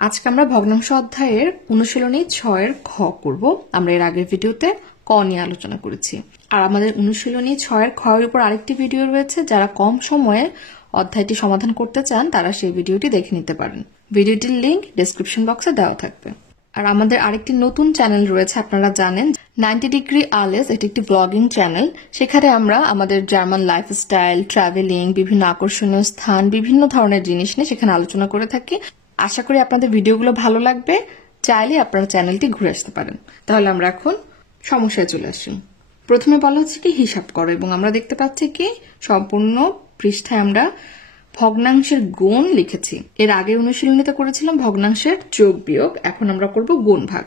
আজকে আমরা ভগ্নাংশ অধ্যায়ের অনুশীলনী 6 এর খ করব। আমরা এর আগের ভিডিওতে ক নিয়ে আলোচনা করেছি। আর আমাদের অনুশীলনী 6 এর খ এর উপর আরেকটি ভিডিও রয়েছে। যারা কম সময়ে অধ্যায়টি সমাধান করতে চান তারা সেই ভিডিওটি দেখে নিতে পারেন। ভিডিওটির লিংক ডেসক্রিপশন বক্সে দেওয়া থাকবে। আর আমাদের আরেকটি নতুন চ্যানেল রয়েছে, আপনারা জানেন 90 ডিগ্রি আলেস, এটি একটি ব্লগিং চ্যানেল। সেখানে আমরা আমাদের জার্মান লাইফস্টাইল, ট্রাভেলিং, বিভিন্ন আকর্ষণীয় স্থান, বিভিন্ন ধরনের জিনিস নিয়ে সেখানে আলোচনা করে থাকি। আশা করি আপনাদের ভিডিওগুলো ভালো লাগবে। চাইলে আপনারা চ্যানেলটি ঘুরে আসতে পারেন। তাহলে আমরা এখন সমস্যায় চলে আসি। প্রথমে বলা হচ্ছে কি হিসাব করো, এবং আমরা দেখতে পাচ্ছি কি সম্পূর্ণ পৃষ্ঠায় আমরা ভগ্নাংশের গুণ লিখেছি। এর আগে অনুশীলনীতে করেছিলাম ভগ্নাংশের যোগ বিয়োগ, এখন আমরা করব গুণ ভাগ।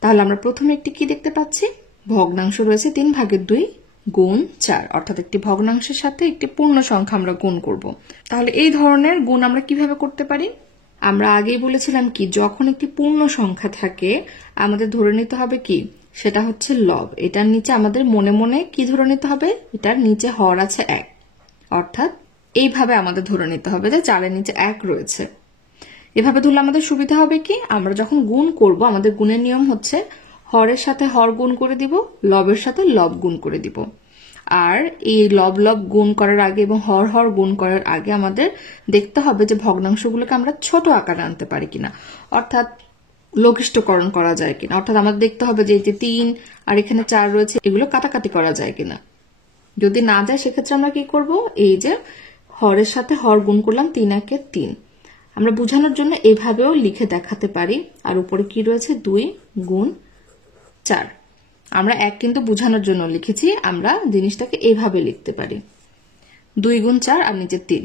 তাহলে আমরা প্রথমে একটি কি দেখতে পাচ্ছি, ভগ্নাংশ রয়েছে 3/2 গুণ 4, অর্থাৎ একটি ভগ্নাংশের সাথে একটি পূর্ণ সংখ্যা আমরা গুণ করব। তাহলে এই ধরনের গুণ আমরা কিভাবে করতে পারি? আমরা আগেই বলেছিলাম কি, যখন একটি পূর্ণ সংখ্যা থাকে আমাদের ধরে নিতে হবে কি, সেটা হচ্ছে লব। এটার নিচে আমাদের মনে মনে কি ধরে নিতে হবে, এটার নিচে হর আছে 1, অর্থাৎ এইভাবে আমাদের ধরে নিতে হবে যে 4 এর নিচে 1 রয়েছে। এভাবে ধরলে আমাদের সুবিধা হবে কি, আমরা যখন গুণ করব আমাদের গুণের নিয়ম হচ্ছে হরের সাথে হর গুণ করে দিব, লবের সাথে লব গুণ করে দিব। আর এই লব লব গুণ করার আগে এবং হর হর গুণ করার আগে আমাদের দেখতে হবে যে ভগ্নাংশগুলোকে আমরা ছোট আকারে আনতে পারি কিনা, অর্থাৎ লঘিষ্ঠকরণ করা যায় কিনা। অর্থাৎ আমাদের দেখতে হবে যে এই যে 3 আর এখানে 4 রয়েছে, এগুলো কাটাকাটি করা যায় কিনা। যদি না যায় সেক্ষেত্রে আমরা কি করব, এই যে হরের সাথে হর গুণ করলাম 3 একে 3, আমরা বোঝানোর জন্য এইভাবেও লিখে দেখাতে পারি। আর উপরে কি রয়েছে 2 গুণ 4, আমরা 1 কিন্তু বোঝানোর জন্য লিখেছি, আমরা জিনিসটাকে এইভাবে লিখতে পারি 2 গুণ 4 আর নিচে 3।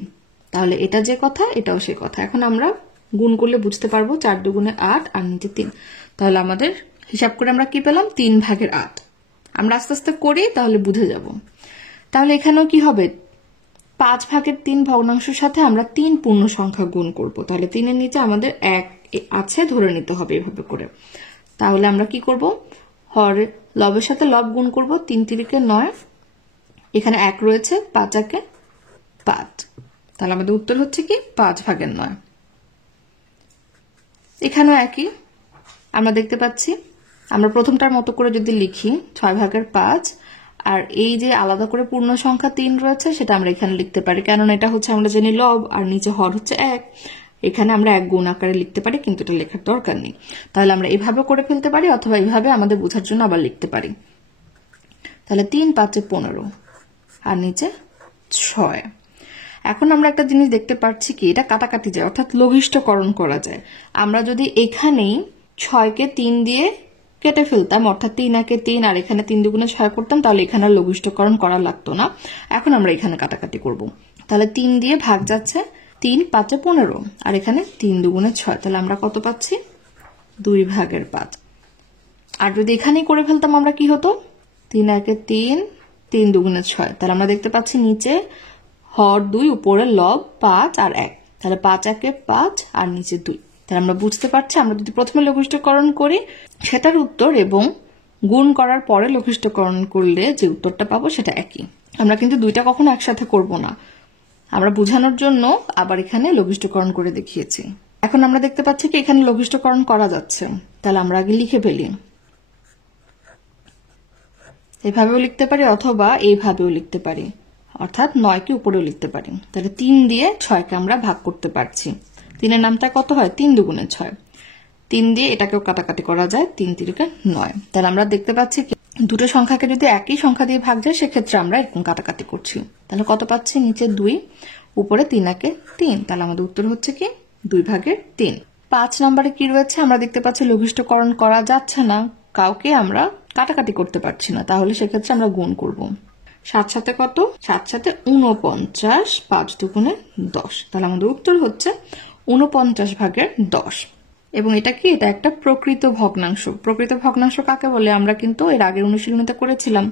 তাহলে এটা যে কথা এটাও সে কথা। এখন আমরা গুণ করলে বুঝতে পারবো 4 দুগুণে 8 আর নিচে 3। তাহলে আমাদের হিসাব করে আমরা কি পেলাম, 3/8। আমরা আস্তে আস্তে করি তাহলে বুঝে যাব। তাহলে এখানেও কি হবে, 5/3 ভগ্নাংশের সাথে আমরা 3 পূর্ণ সংখ্যা গুণ করব। তাহলে 3 এর নিচে আমাদের 1 আছে ধরে নিতে হবে এভাবে করে। তাহলে আমরা কি করব, হরের লবের সাথে লব গুণ করব, 3 তিরিকে 9, এখানে 1 রয়েছে, 5 একে 5। তাহলে আমাদের উত্তর হচ্ছে কি 5/9। এখানেও একই আমরা দেখতে পাচ্ছি। আমরা প্রথমটার মতো করে যদি লিখি 6/5, আর এই যে আলাদা করে পূর্ণ সংখ্যা 3 রয়েছে সেটা আমরা এখানে লিখতে পারি, কারণ এটা হচ্ছে আমরা জানি লব আর নিচে হর হচ্ছে 1। এখানে আমরা 1 গুণ আকারে লিখতে পারি, কিন্তু এটা লেখার দরকার নেই। তাহলে আমরা এভাবে করে ফেলতে পারি, অথবা এইভাবে আমাদের বোঝার জন্য আবার লিখতে পারি। তাহলে 3 5 15 আর নিচে 6। এখন আমরা একটা জিনিস দেখতে পাচ্ছি কি, এটা কাটাকাটি যায়, অর্থাৎ লঘিষ্ঠকরণ করা যায়। আমরা যদি এখানেই 6কে 3 দিয়ে কেটে ফেলতাম, অর্থাৎ 3 একে 3 আর এখানে 3 দুগুণে 6 করতাম, তাহলে এখানে আর লঘিষ্ঠকরণ করা লাগতো না। এখন আমরা এখানে কাটাকাটি করব। তাহলে 3 দিয়ে ভাগ যাচ্ছে, 3 5 15 আর এখানে 3 দুগুণে 6। তাহলে আমরা কত পাচ্ছি, 2/5। আর যদি এখানেই করে ফেলতাম আমরা কি হতো, 3 একে 3 3 দুগুণে 6। তাহলে আমরা দেখতে পাচ্ছি নিচে হর 2, উপরে লব 5 আর 1। তাহলে 5 একে 5 আর নিচে 2। তাহলে আমরা বুঝতে পারছি আমরা যদি প্রথমে লঘিষ্ঠকরণ করি সেটার উত্তর এবং গুণ করার পরে লঘিষ্ঠকরণ করলে যে উত্তরটা পাবো সেটা একই। আমরা কিন্তু দুইটা কখনো একসাথে করব না, আমরা বোঝানোর জন্য আবার এখানে লঘিষ্ঠকরণ করে দেখিয়েছি। এখন আমরা দেখতে পাচ্ছি কি এখানে লঘিষ্ঠকরণ করা যাচ্ছে। তাহলে আমরা আগে লিখে ফেলি, এভাবেও লিখতে পারি অথবা এইভাবেও লিখতে পারি, অর্থাৎ 9কে উপরেও লিখতে পারি। তাহলে 3 দিয়ে 6কে আমরা ভাগ করতে পারছি। 3 এর নামটা কত হয়, 3 দুগুণে 6। 3 দিয়ে এটাকেও কাটাকাটি করা যায়, 3 তিরিকে 9। তাহলে আমরা দেখতে পাচ্ছি কি দুটো সংখ্যাকে যদি একই সংখ্যা দিয়ে ভাগ যায় সেক্ষেত্রে আমরা এরকম কাটাকাটি করছি। তাহলে কত পাচ্ছি, নিচে 2, উপরে 3 একে 3। তাহলে আমাদের উত্তর হচ্ছে কি 2/3। 5 নম্বরে কি রয়েছে, আমরা দেখতে পাচ্ছি লঘিষ্ঠকরণ করা যাচ্ছে না, কাউকে আমরা কাটাকাটি করতে পারছি না। তাহলে সেক্ষেত্রে আমরা গুণ করব। 7 সাথে কত, 7 সাথে 49, 5 দুগুণে 10। তাহলে আমাদের উত্তর হচ্ছে 49/10। এবং এটা কি, এটা একটা প্রকৃত ভগ্নাংশ। প্রকৃত ভগ্নাংশ কাকে বলে আমরা কিন্তু এর আগের অনুশীলনীতে করেছিলাম।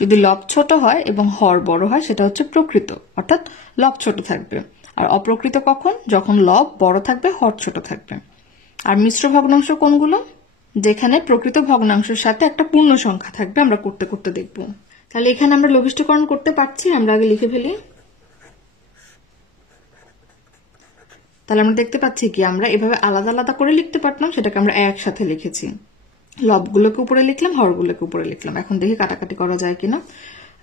যদি লব ছোট হয় এবং হর বড় হয় সেটা হচ্ছে প্রকৃত, অর্থাৎ লব ছোট থাকবে। আর অপ্রকৃত কখন, যখন লব বড় থাকবে হর ছোট থাকবে। আর মিশ্র ভগ্নাংশ কোনগুলো, যেখানে প্রকৃত ভগ্নাংশের সাথে একটা পূর্ণ সংখ্যা থাকবে। আমরা করতে করতে দেখব। তাহলে এখানে আমরা লঘিষ্ঠকরণ করতে পারছি, আমরা আগে লিখে ফেলি। তাহলে আমরা দেখতে পাচ্ছি কি আমরা এভাবে আলাদা আলাদা করে লিখতে পারতাম, সেটাকে আমরা একসাথে লিখেছি। লবগুলোকে উপরে লিখলাম, হরগুলোকে উপরে লিখলাম। এখন দেখি কাটাকাটি করা যায় কিনা।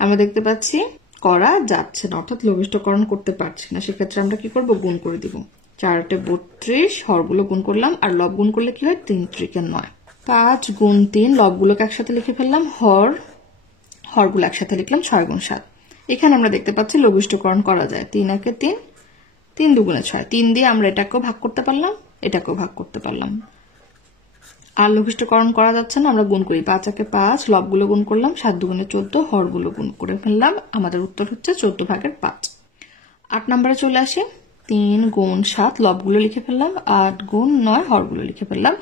আমরা দেখতে পাচ্ছি করা যাচ্ছে না, অর্থাৎ লঘিষ্ঠকরণ করতে পারছি না। সেক্ষেত্রে আমরা কি করব, গুণ করে দিব। 4 × 32, হরগুলো গুণ করলাম, আর লব গুণ করলে কি হয়, 3 × 9। 5 × 3, লবগুলোকে একসাথে লিখে ফেললাম, হরগুলো একসাথে লিখলাম, 6 × 7। এখানে আমরা দেখতে পাচ্ছি লঘিষ্ঠকরণ করা যায়। 3 × 3, 3 × 2 = 6। 3 দিয়ে আমরা এটাকেও ভাগ করতে পারলাম, এটাকেও ভাগ করতে পারলাম। আর লঘিষ্ঠকরণ করা যাচ্ছে না, আমরা গুণ করি। 5 × 5, লবগুলো গুণ করলাম, 7 × 2 = 14, হরগুলো গুণ করে ফেললাম। আমাদের উত্তর হচ্ছে 14/5। 8 নম্বরে চলে আসি। 3 × 7, লবগুলো লিখে ফেললাম, 8 × 9, হরগুলো লিখে ফেললাম।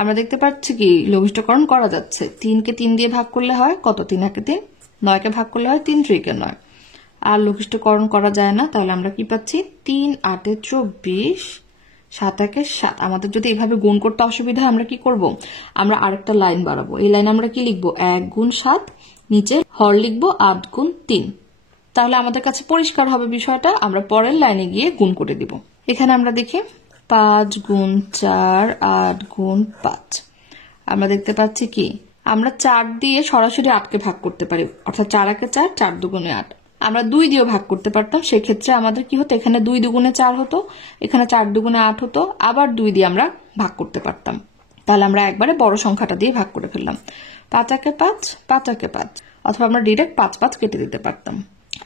আমরা দেখতে পাচ্ছি কি লঘিষ্ঠকরণ করা যাচ্ছে। 3 কে 3 দিয়ে ভাগ করলে হয় কত, 3 × 3। 9 কে ভাগ করলে হয় 3 × 9। আর লঘিষ্ঠকরণ করা যায় না, তাহলে আমরা কি পাচ্ছি, 3 × 8 = 24, 7 × 1 = 7। আমাদের যদি এইভাবে গুণ করতে অসুবিধা হয় আমরা কি করব, আমরা আরেকটা লাইন বাড়াবো। এই লাইন আমরা কি লিখবো, 1 × 7, নিচে হর লিখবো 8 × 3। তাহলে আমাদের কাছে পরিষ্কার হবে বিষয়টা। আমরা পরের লাইনে গিয়ে গুণ করে দিব। এখানে আমরা দেখি 5 × 4, 8 × 5। আমরা দেখতে পাচ্ছি কি আমরা 4 দিয়ে সরাসরি 8কে ভাগ করতে পারি, অর্থাৎ 4 × 1 = 4, 4 × 2 = 8। আমরা 2 দিয়েও ভাগ করতে পারতাম, সেক্ষেত্রে আমাদের কি হতো, এখানে 2 × 2 = 4 হতো, এখানে 4 × 2 = 8 হতো, আবার 2 দিয়ে আমরা ভাগ করতে পারতাম। তাহলে আমরা একবারে বড় সংখ্যাটা দিয়ে ভাগ করে ফেললাম। 5 × 5, 5 × 5, অথবা আমরা ডিরেক্ট 5 5 কেটে দিতে পারতাম।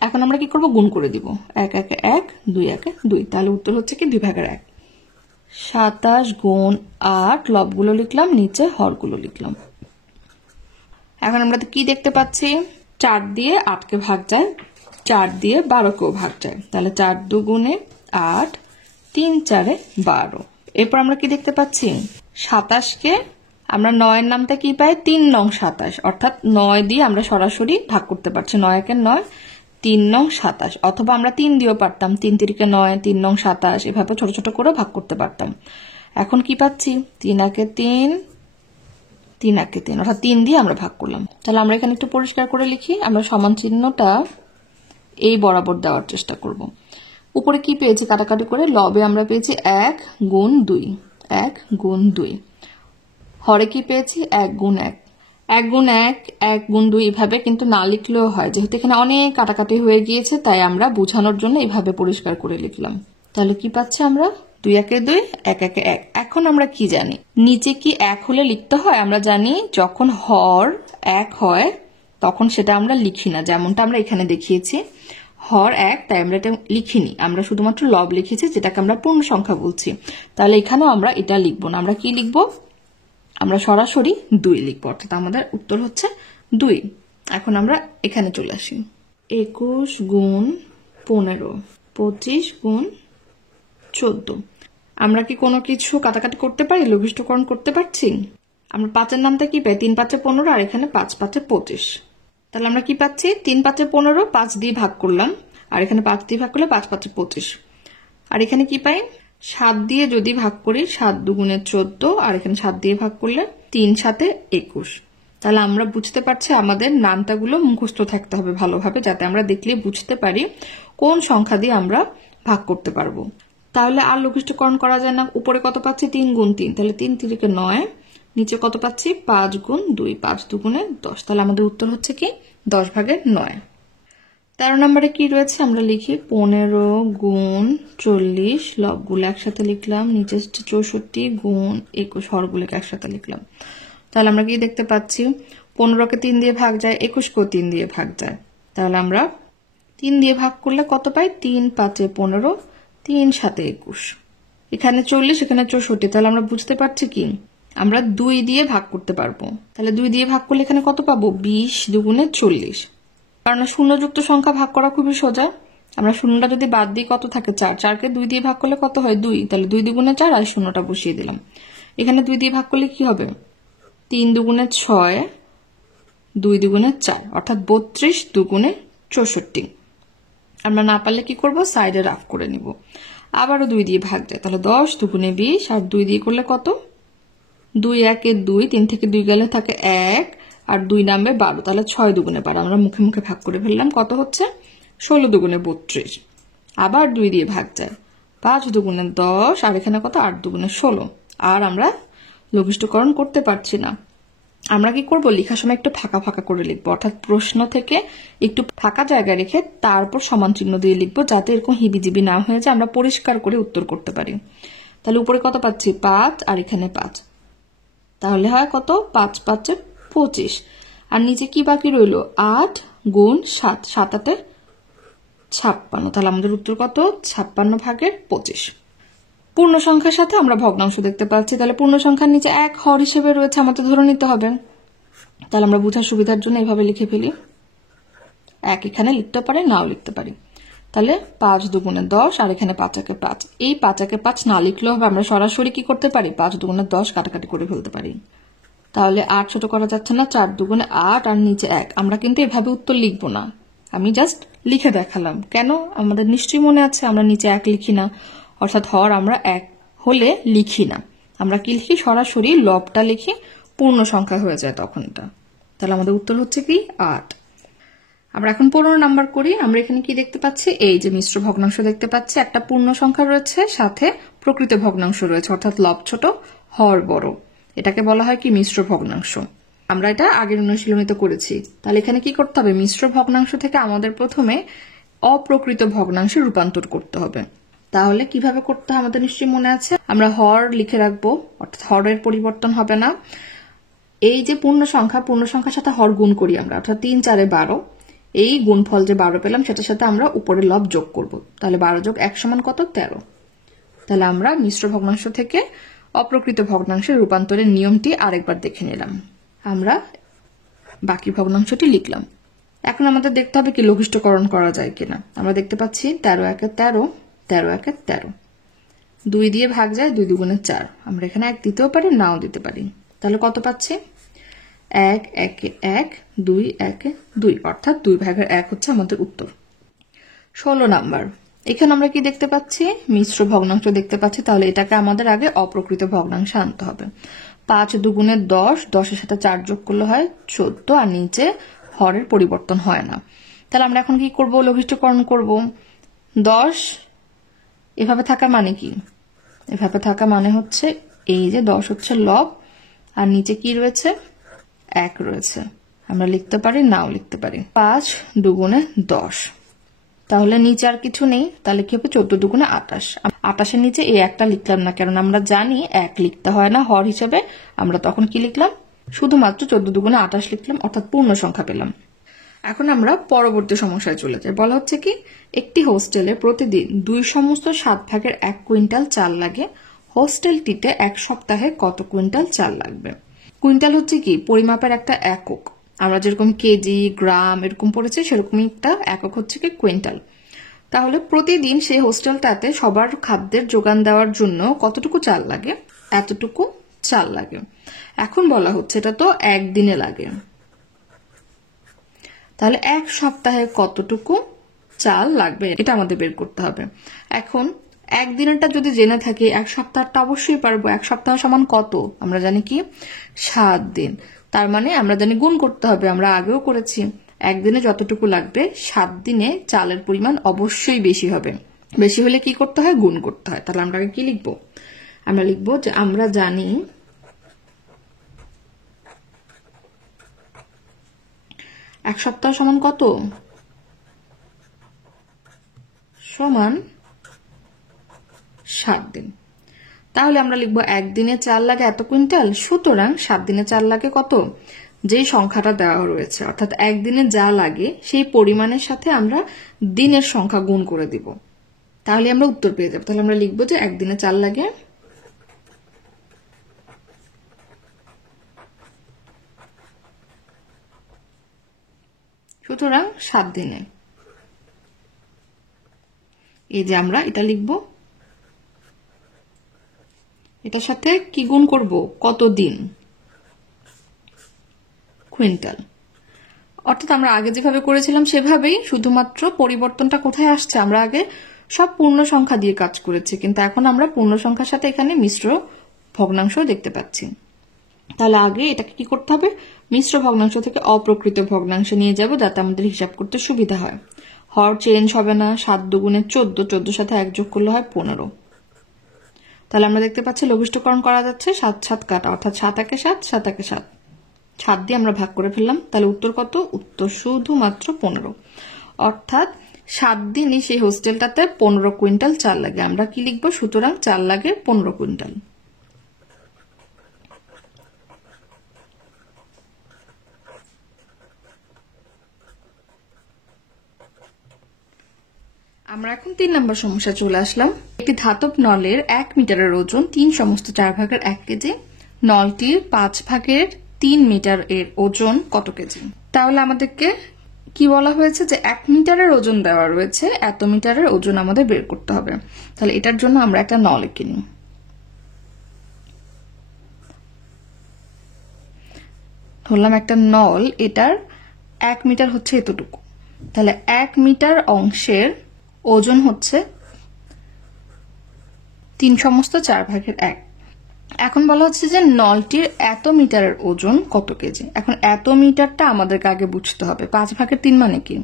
এখন আমরা কি করব, গুণ করে দিব। 1 × 1, 2 × 2। তাহলে উত্তর হচ্ছে কি 2/1। 27 × 8, লবগুলো লিখলাম, নিচে হরগুলো লিখলাম। এখন আমরা কি দেখতে পাচ্ছি, 4 দিয়ে 8কে ভাগ যায়, 4 দিয়ে 12কেও ভাগ যায়। তাহলে 4 × 2 = 8, 3 × 4 = 12। এরপর আমরা কি দেখতে পাচ্ছি, 27কে আমরা 9 নামটা কি পাই, 3 নং 27, অর্থাৎ 9 দিয়ে আমরা সরাসরি ভাগ করতে পারছি। 9 × 9, 3 নং 27, অথবা আমরা 3 দিয়েও পারতাম, 3 × 3 = 9, 3 নং 27, এভাবে ছোট ছোট করে ভাগ করতে পারতাম। এখন কি পাচ্ছি, 3 × 3, 3 × 3, অর্থাৎ 3 দিয়ে আমরা ভাগ করলাম। তাহলে আমরা এখানে একটু পরিষ্কার করে লিখি। আমরা সমান চিহ্নটা এই বরাবর দেওয়ার চেষ্টা করব। উপরে কি পেয়েছি, কাটাকাটি করে লবে আমরা পেয়েছি 1 × 2, 1 × 2। হরে কি পেয়েছি, 1 × 1, 1 × 1, 1 × 2, এভাবে কিন্তু না লিখলেও হয়। যেহেতু এখানে অনেক কাটাকাটি হয়ে গিয়েছে, তাই আমরা বোঝানোর জন্য এইভাবে পরিষ্কার করে লিখলাম। তাহলে কি পাচ্ছি আমরা, 2 × 2, 1 × 1। এখন আমরা কি জানি, নিচে কি 1 হলে লিখতে হয়? আমরা জানি যখন হর 1 হয় তখন সেটা আমরা লিখি না, যেমনটা আমরা এখানে দেখিয়েছি। হর 1, তাই আমরা এটা লিখিনি, আমরা শুধুমাত্র লব লিখেছি, যেটাকে আমরা পূর্ণ সংখ্যা বলছি। তাহলে এখানেও আমরা এটা লিখবো না। আমরা কি লিখবো, আমরা সরাসরি 2 লিখবো, অর্থাৎ আমাদের উত্তর হচ্ছে 2। এখন আমরা এখানে চলে আসি। 21 × 15, 25 × 14। আমরা কি কোনো কিছু কাটাকাটি করতে পারি, লঘিষ্ঠকরণ করতে পারছি? আমরা 5-এর নামটা কি পাই, 3 × 5 = 15, আর এখানে 5 × 5 = 25। তাহলে আমরা কি পাচ্ছি, 3 × 5 = 15, 5 দিয়ে ভাগ করলাম, আর এখানে 5 দিয়ে ভাগ করলে 5 × 5 = 25। আর এখানে কি পাই, 7 দিয়ে যদি ভাগ করি, 7 × 2 = 14, আর এখানে 7 দিয়ে ভাগ করলে 3 × 7 = 21। তাহলে আমরা বুঝতে পারছি আমাদের নামটাগুলো মুখস্থ থাকতে হবে ভালোভাবে, যাতে আমরা দেখলে বুঝতে পারি কোন সংখ্যা দিয়ে আমরা ভাগ করতে পারবো। তাহলে আর লঘিষ্ঠকরণ করা যায় না। উপরে কত পাচ্ছি, 3 × 3, তাহলে 3 × 3 = 9, নিচে কত পাচ্ছি, 5 × 2, 5 × 2 = 10। তাহলে আমাদের উত্তর হচ্ছে কি 10/9। 13 নম্বরে কি রয়েছে, আমরা লিখি 15 × 40, লবগুলো একসাথে লিখলাম, নিচে 64 × 21, হরগুলোকে একসাথে লিখলাম। তাহলে আমরা কি দেখতে পাচ্ছি, 15কে 3 দিয়ে ভাগ যায়, 21কেও 3 দিয়ে ভাগ যায়। তাহলে আমরা 3 দিয়ে ভাগ করলে কত পাই, 3 × 5 = 15, 3 × 7 = 21। এখানে 40, এখানে 64। তাহলে আমরা বুঝতে পারছি কি আমরা 2 দিয়ে ভাগ করতে পারবো। তাহলে 2 দিয়ে ভাগ করলে এখানে কত পাবো, 20 × 2 = 40। কারণ শূন্যযুক্ত সংখ্যা ভাগ করা খুবই সোজা। আমরা শূন্যটা যদি বাদ দিই কত থাকে, 4, 4কে 2 দিয়ে ভাগ করলে কত হয়, 2। তাহলে 2 × 2 = 4, আর শূন্যটা বসিয়ে দিলাম। এখানে 2 দিয়ে ভাগ করলে কি হবে, 3 × 2 = 6, 2 × 2 = 4, অর্থাৎ 32 × 2 = 64। আমরা না পারলে কি করব, সাইডে রাফ করে নিব। আবারও 2 দিয়ে ভাগ যায়, তাহলে 10 × 2 = 20, আর 2 দিয়ে করলে কত, 2 × 1 = 2, 3 থেকে 2 গেলে থাকে 1, আর 2 নামবে 12, তাহলে 6 × 2 = 12। আমরা মুখে মুখে ভাগ করে ফেললাম, কত হচ্ছে, 16 × 2 = 32। আবার 2 দিয়ে ভাগ যায়, 5 দুগুণে 10 আর এখানে কত 8 দুগুণে 16। আর আমরা লঘিষ্ঠকরণ করতে পারছি না। আমরা কি করব, লেখার সময় একটু ফাঁকা ফাঁকা করে লিখবো, অর্থাৎ প্রশ্ন থেকে একটু ফাঁকা জায়গা রেখে তারপর সমান চিহ্ন দিয়ে লিখবো, যাতে এরকম হিবিজিবি না হয়ে যায়, আমরা পরিষ্কার করে উত্তর করতে পারি। তাহলে উপরে কত পাচ্ছি 5 আর এখানে 5, তাহলে হয় কত 5 5 25। আর নিচে কি বাকি রইল 8 গুণ 7, 7 8 56। তাহলে আমাদের উত্তর কত 56 ভাগের 25। পূর্ণ সংখ্যার সাথে আমরা ভগ্নাংশ দেখতে পাচ্ছি, তাহলে পূর্ণ সংখ্যার নিচে 1 হর হিসেবে রয়েছে, আমাদের ধরে নিতে হবে। তাহলে আমরা বোঝার সুবিধার জন্য এইভাবে লিখে ফেলি, 1 এখানে লিখতে পারি, নাও লিখতে পারি। তাহলে 5 দুগুণে 10 আর এখানে 5 একে 5। এই 5 একে 5 না লিখলেও হবে, আমরা সরাসরি কি করতে পারি 5 দুগুণে 10 কাটাকাটি করে ফেলতে পারি। তাহলে 8 ছোট করা যাচ্ছে না, 4 দুগুণে 8 আর নিচে 1। আমরা কিন্তু এভাবে উত্তর লিখবো না, আমি জাস্ট লিখে দেখালাম। কেন, আমাদের নিশ্চয়ই মনে আছে আমরা নিচে 1 লিখি না, অর্থাৎ হর আমরা 1 হলে লিখি না, আমরা কি লিখি সরাসরি লবটা লিখি, পূর্ণ সংখ্যা হয়ে যায় তখন এটা। তাহলে আমাদের উত্তর হচ্ছে কি 8। আমরা এখন 15 নাম্বার করি। আমরা এখানে কি দেখতে পাচ্ছি, এই যে মিশ্র ভগ্নাংশ দেখতে পাচ্ছি, একটা পূর্ণ সংখ্যা রয়েছে, সাথে প্রকৃত ভগ্নাংশ রয়েছে, অর্থাৎ লব ছোট হর বড়, এটাকে বলা হয় কি মিশ্র ভগ্নাংশ। আমরা এটা আগের অনুশীলনীতে করেছি। তাহলে এখানে কি করতে হবে, মিশ্র ভগ্নাংশ থেকে আমাদের প্রথমে অপ্রকৃত ভগ্নাংশে রূপান্তর করতে হবে। তাহলে কিভাবে করতে হয় আমাদের নিশ্চয়ই মনে আছে, আমরা হর লিখে রাখবো, অর্থাৎ হরের পরিবর্তন হবে না। এই যে পূর্ণ সংখ্যার সাথে হর গুণ করি আমরা, অর্থাৎ 3 4 12, এই গুণফল যে 12 পেলাম সেটার সাথে আমরা উপরে লব যোগ করব। তাহলে 12 যোগ 1 সমান কত 13। তাহলে আমরা মিশ্র ভগ্নাংশ থেকে অপ্রকৃত ভগ্নাংশের রূপান্তরের নিয়মটি আরেকবার দেখে নিলাম। আমরা বাকি ভগ্নাংশটি লিখলাম। এখন আমাদের দেখতে হবে কি লঘিষ্ঠকরণ করা যায় কিনা। আমরা দেখতে পাচ্ছি 13 1 13, 13 1 13, 2 দিয়ে ভাগ যায়, 2 দুগুণে 4। আমরা এখানে 1 দিতেও পারি, নাও দিতে পারি। তাহলে কত পাচ্ছি 1 1 1 2 1 2, অর্থাৎ 2 ভাগের 1 হচ্ছে আমাদের উত্তর। 16 নাম্বার, এখানে আমরা কি দেখতে পাচ্ছি, মিশ্র ভগ্নাংশ দেখতে পাচ্ছি। তাহলে এটাকে আমাদের আগে অপ্রকৃত ভগ্নাংশে আনতে হবে। 5 দুগুণে 10, 10 এর সাথে 4 যোগ করলে হয় 14, আর নিচে হরের পরিবর্তন হয় না। তাহলে আমরা এখন কি করব, লঘিষ্ঠকরণ করব। 10 এভাবে থাকা মানে কি, এভাবে থাকা মানে হচ্ছে এই যে 10 হচ্ছে লব, আর নিচে কি রয়েছে 1 রয়েছে, আমরা লিখতে পারি, নাও লিখতে পারি। 5 দুগুণে 10, তাহলে নিচে আর কিছু নেই, তাহলে কি হবে 14 দুগুণে 28। 28 এর নিচে এই একটা লিখলাম না, কারণ আমরা জানি 1 লিখতে হয় না হর হিসেবে। আমরা তখন কি লিখলাম, শুধুমাত্র 14 দুগুণে 28 লিখলাম, অর্থাৎ পূর্ণ সংখ্যা পেলাম। এখন আমরা পরবর্তী সমস্যায় চলে যাই। বলা হচ্ছে কি, একটি হোস্টেলে প্রতিদিন 2/7 ভাগের 1 কুইন্টাল চাল লাগে, হোস্টেলটিতে 1 সপ্তাহে কত কুইন্টাল চাল লাগবে। কুইন্টাল হচ্ছে কি পরিমাপের একটা একক, আমরা যেরকম কেজি গ্রাম এরকম পড়েছি, সেরকমই একটা একক হচ্ছে কি কুইন্টাল। তাহলে প্রতিদিন সেই হোস্টেলটাতে সবার খাদ্যের যোগান দেওয়ার জন্য কতটুকু চাল লাগে, এতটুকু চাল লাগে। এখন বলা হচ্ছে এটা তো একদিনে লাগে, তাহলে 1 সপ্তাহে কতটুকু চাল লাগবে এটা আমাদের বের করতে হবে। এখন একদিনেরটা যদি জেনে থাকি, 1 সপ্তাহটা অবশ্যই পারবো। 1 সপ্তাহ সমান কত, আমরা জানি কি 7 দিন। তার মানে আমরা জানি গুণ করতে হবে, আমরা আগেও করেছি। একদিনে যতটুকু লাগবে 7 দিনে চালের পরিমাণ অবশ্যই বেশি হবে। বেশি হলে কি করতে হয়, গুণ করতে হয়। তাহলে আমরা কি লিখবো, আমরা লিখবো যে আমরা জানি 1 সপ্তাহ সমান কত, সমান 7 দিন। তাহলে আমরা লিখবো একদিনে চাল লাগে এত কুইন্টাল, সুতরাং 7 দিনে চাল লাগে কত, যেই সংখ্যাটা দেওয়া রয়েছে, অর্থাৎ একদিনে যা লাগে সেই পরিমাণের সাথে আমরা দিনের সংখ্যা গুণ করে দিব, তাহলে আমরা উত্তর পেয়ে যাব। তাহলে আমরা লিখবো যে একদিনে চাল লাগে সুতরাং 7 দিনে। এই যে আমরা এটা লিখবো, এটার সাথে কি গুণ করব, কত দিন, কুইন্টাল। অর্থাৎ আমরা আগে যেভাবে করেছিলাম সেভাবেই, শুধুমাত্র পরিবর্তনটা কোথায় আসছে, আমরা আগে সব পূর্ণ সংখ্যা দিয়ে কাজ করেছি, কিন্তু এখন আমরা পূর্ণ সংখ্যার সাথে এখানে মিশ্র ভগ্নাংশ দেখতে পাচ্ছি। তাহলে আগে এটাকে কি করতে হবে, মিশ্র ভগ্নাংশ থেকে অপ্রকৃত ভগ্নাংশ নিয়ে যাব, যাতে আমাদের হিসাব করতে সুবিধা হয়। হর চেঞ্জ হবে না। 7 দুগুণে 14, 14 সাথে 1 যোগ করলে হয় 15। তাহলে আমরা দেখতে পাচ্ছি লঘিষ্ঠকরণ করা যাচ্ছে, 7 7 কাটা, অর্থাৎ 7 একে 7, 7 একে 7, 7 দিয়ে আমরা ভাগ করে ফেললাম। তাহলে উত্তর কত? উত্তর শুধুমাত্র 15। অর্থাৎ 7 দিনই সেই হোস্টেলটাতে 15 কুইন্টাল চাল লাগে। আমরা কি লিখবো? সুতরাং চাল লাগে 15 কুইন্টাল। আমরা এখন 3 নম্বর সমস্যা চলে আসলাম। একটি ধাতব নলের 1 মিটারের ওজন 3 সমস্ত 4 ভাগের 1 কেজি। নলটির 5 ভাগের 3 মিটার এর ওজন কত কেজি? তাহলে আমাদেরকে কি বলা হয়েছে যে 1 মিটারের ওজন দেওয়া রয়েছে, এত মিটারের ওজন আমাদের বের করতে হবে। তাহলে এটার জন্য আমরা একটা নল এঁকে নিই। ধরলাম একটা নল, এটার 1 মিটার হচ্ছে এতটুকু। তাহলে 1 মিটার অংশের ওজন হচ্ছে 3 সমস্ত 4 ভাগের 1। এখন বলা হচ্ছে যে নলটির এত মিটারের ওজন কত কেজি। এখন এত মিটারটা আমাদেরকে আগে বুঝতে হবে। 5 ভাগের 3 মানে কি?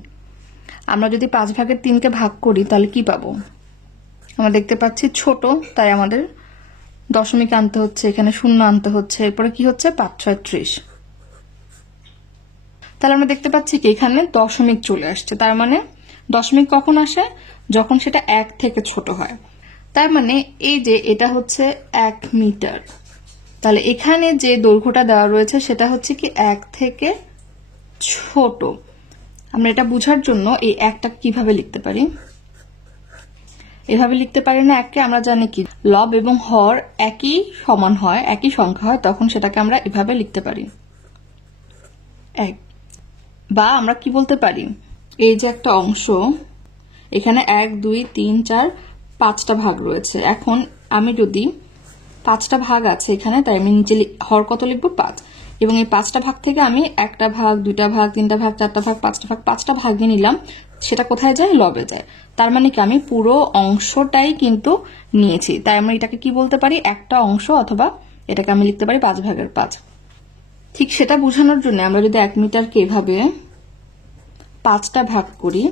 আমরা যদি 5 ভাগের 3কে ভাগ করি তাহলে কি পাবো? আমরা দেখতে পাচ্ছি ছোট, তাই আমাদের দশমিক আনতে হচ্ছে, এখানে শূন্য আনতে হচ্ছে, এরপরে কি হচ্ছে? 5 6 30। তাহলে আমরা দেখতে পাচ্ছি কি এখানে দশমিক চলে আসছে। তার মানে দশমিক কখন আসে? যখন সেটা 1 থেকে ছোট হয়। তার মানে এই যে এটা হচ্ছে 1 মিটার, তাহলে এখানে যে দৈর্ঘ্যটা দেওয়া রয়েছে সেটা হচ্ছে কি 1 থেকে ছোট। আমরা এটা বোঝার জন্য এই 1টা কিভাবে লিখতে পারি? এভাবে লিখতে পারি না। 1কে আমরা জানি কি লব এবং হর একই সমান হয়, একই সংখ্যা হয়, তখন সেটাকে আমরা এভাবে লিখতে পারি 1। বা আমরা কি বলতে পারি, এই যে একটা অংশ, এখানে 1 2 3 4 5টা ভাগ রয়েছে। এখন আমি যদি 5টা ভাগ আছে এখানে, তাই আমি নিচে হর কত লিখবো? 5। এবং এই 5টা ভাগ থেকে আমি 1টা ভাগ, 2টা ভাগ, 3টা ভাগ, 4টা ভাগ, 5টা ভাগ, 5টা ভাগ নিয়ে নিলাম। সেটা কোথায় যায়? লবে যায়। তার মানে কি আমি পুরো অংশটাই কিন্তু নিয়েছি। তাই আমরা এটাকে কি বলতে পারি? একটা অংশ, অথবা এটাকে আমি লিখতে পারি 5 ভাগের 5। ঠিক সেটা বোঝানোর জন্য আমরা যদি 1 মিটারকে এভাবে 5টা ভাগ করি,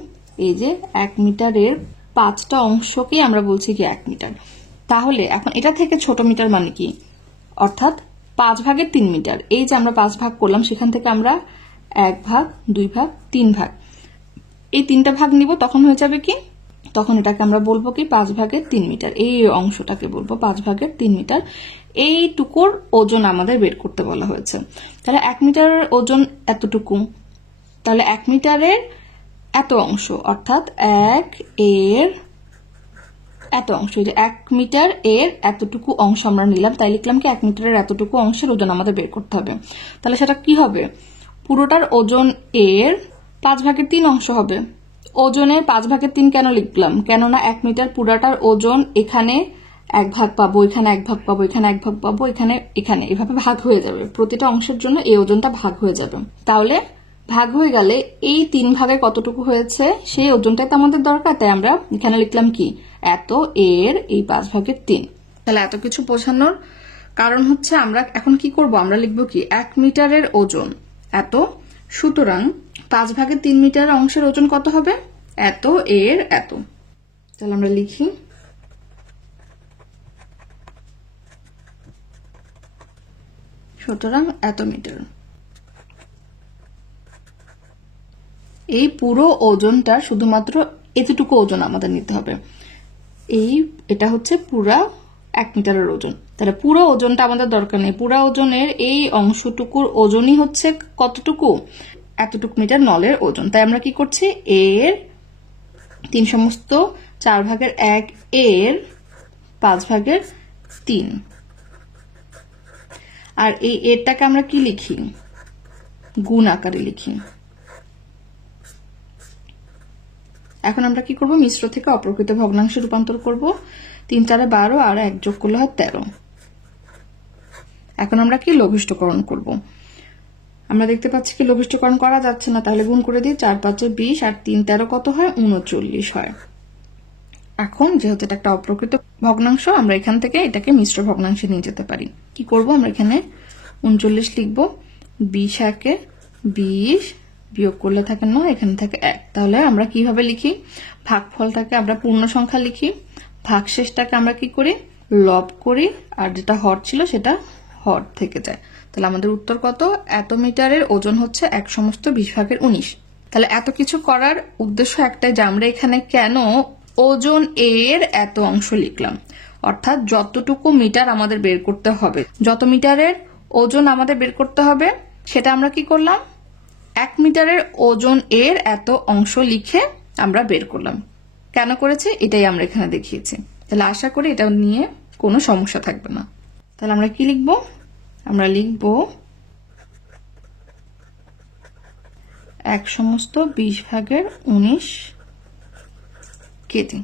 এই যে 1 মিটারের 5টা অংশকেই আমরা বলছি কি 1 মিটার। তাহলে এখন এটা থেকে ছোট মিটার মানে কি? অর্থাৎ 5 ভাগের 3 মিটার। এই যে আমরা 5 ভাগ করলাম, সেখান থেকে আমরা 1 ভাগ, 2 ভাগ, 3 ভাগ, এই 3টা ভাগ নিব, তখন হয়ে যাবে কি? তখন এটাকে আমরা বলবো কি 5 ভাগের 3 মিটার। এই অংশটাকে বলবো 5 ভাগের 3 মিটার। এইটুকুর ওজন আমাদের বের করতে বলা হয়েছে। তাহলে 1 মিটারের ওজন এতটুকু, তাহলে 1 মিটারের এত অংশ, অর্থাৎ 1 এর এত অংশ, এই যে 1 মিটার এর এতটুকু অংশ আমরা নিলাম, তাই লিখলাম কি 1 মিটারের এতটুকু অংশের ওজন আমাদের বের করতে হবে। তাহলে সেটা কি হবে? পুরোটার ওজন এর 5 ভাগের 3 অংশ হবে। ওজনের 5 ভাগের 3 কেন লিখলাম? কেননা 1 মিটার পুরাটার ওজন এখানে 1 ভাগ পাবো, এখানে 1 ভাগ পাবো, এখানে 1 ভাগ পাবো, এখানে এখানে এভাবে ভাগ হয়ে যাবে। প্রতিটা অংশের জন্য এই ওজনটা ভাগ হয়ে যাবে। তাহলে ভাগ হয়ে গেলে এই 3 ভাগে কতটুকু হয়েছে সেই ওজনটাই তো আমাদের দরকার। তাই আমরা এখানে লিখলাম কি এত এর এই 5 ভাগের 3। তাহলে এত কিছু বোঝানোর কারণ হচ্ছে আমরা এখন কি করব? আমরা লিখবো কি 1 মিটারের ওজন এত, সুতরাং 5 ভাগের 3 মিটার অংশের ওজন কত হবে? এত এর এত। তাহলে আমরা লিখি সুতরাং এত মিটার। এই পুরো ওজনটা শুধুমাত্র এতটুকু ওজন আমাদের নিতে হবে। এটা হচ্ছে পুরা 1 মিটারের ওজন। তাহলে পুরো ওজনটা আমাদের দরকার নেই। পুরো ওজনের এই অংশটুকুর ওজনই হচ্ছে কতটুকু? এতটুকু মিটার নলের ওজন। তাই আমরা কি করছি? এর 3 সমস্ত 4 ভাগের 1 এর 5 ভাগের 3। আর এই এরটাকে আমরা কি লিখি? গুণ আকারে লিখি। এখন আমরা কি করব? মিশ্র থেকে অপ্রকৃত ভগ্নাংশে রূপান্তর করব। 3 4 12 আর 1 যোগ করলে হয় 13। এখন আমরা কি লঘিষ্ঠকরণ করব। আমরা দেখতে পাচ্ছি কি লঘিষ্ঠকরণ করা যাচ্ছে না, তাহলে গুণ করে দিই। 4 5 20 আর 3 13 কত হয়? 39 হয়। এখন যেহেতু এটা একটা অপ্রকৃত ভগ্নাংশ, আমরা এখান থেকে এটাকে মিশ্র ভগ্নাংশে নিয়ে যেতে পারি। কি করব? আমরা এখানে 39 লিখব। 20 একে 20, বিয়োগ করলে থাকে 9, এখানে থাকে 1। তাহলে আমরা কিভাবে লিখি? ভাগফলটাকে আমরা পূর্ণ সংখ্যা লিখি, ভাগশেষটাকে আমরা কি করি? লব করি, আর যেটা হর ছিল সেটা হর থেকে যায়। তাহলে আমাদের উত্তর কত? এত মিটারের ওজন হচ্ছে 1/20 তাহলে এত কিছু করার উদ্দেশ্য একটাই যে আমরা এখানে কেন ওজন এর এত অংশ লিখলাম, অর্থাৎ যতটুকু মিটার আমাদের বের করতে হবে, যত মিটারের ওজন আমাদের বের করতে হবে সেটা আমরা কি করলাম? 1 মিটারের ওজন এর এত অংশ লিখে আমরা বের করলাম। কেন করেছি এটাই আমরা এখানে দেখিয়েছি। তাহলে আশা করি এটা নিয়ে কোনো সমস্যা থাকবে না। তাহলে আমরা কি লিখব? আমরা লিখব 1/20 কেজি।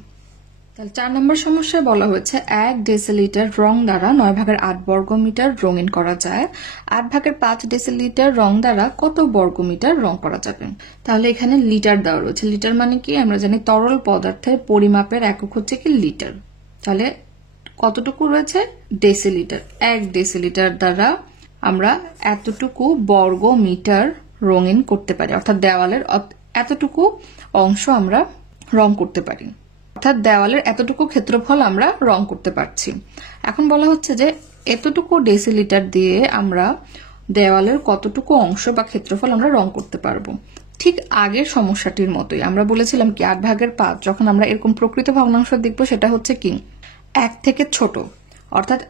তাহলে 4 নম্বর সমস্যায় বলা হয়েছে 1 ডেসিলিটার রং দ্বারা 9/8 বর্গমিটার রঙিন করা যায়। 8/5 ডেসিলিটার রং দ্বারা কত বর্গমিটার রং করা যাবে? তাহলে এখানে লিটার দেওয়া রয়েছে। লিটার মানে কি? আমরা জানি তরল পদার্থের পরিমাপের একক হচ্ছে কি লিটার। তাহলে কতটুকু রয়েছে? ডেসিলিটার। 1 ডেসিলিটার দ্বারা আমরা এতটুকু বর্গমিটার রঙিন করতে পারি, অর্থাৎ দেওয়ালের এতটুকু অংশ আমরা রং করতে পারি, অর্থাৎ দেওয়ালের এতটুকু ক্ষেত্রফল আমরা রং করতে পারছি। এখন বলা হচ্ছে যে এতটুকু ডেসিলিটার দিয়ে আমরা দেওয়ালের কতটুকু অংশ বা ক্ষেত্রফল আমরা রং করতে পারবো। ঠিক আগের সমস্যাটির মতোই আমরা বলেছিলাম কি 8/5 যখন আমরা এরকম প্রকৃত ভগ্নাংশ দেখবো সেটা হচ্ছে কি 1 থেকে ছোট, অর্থাৎ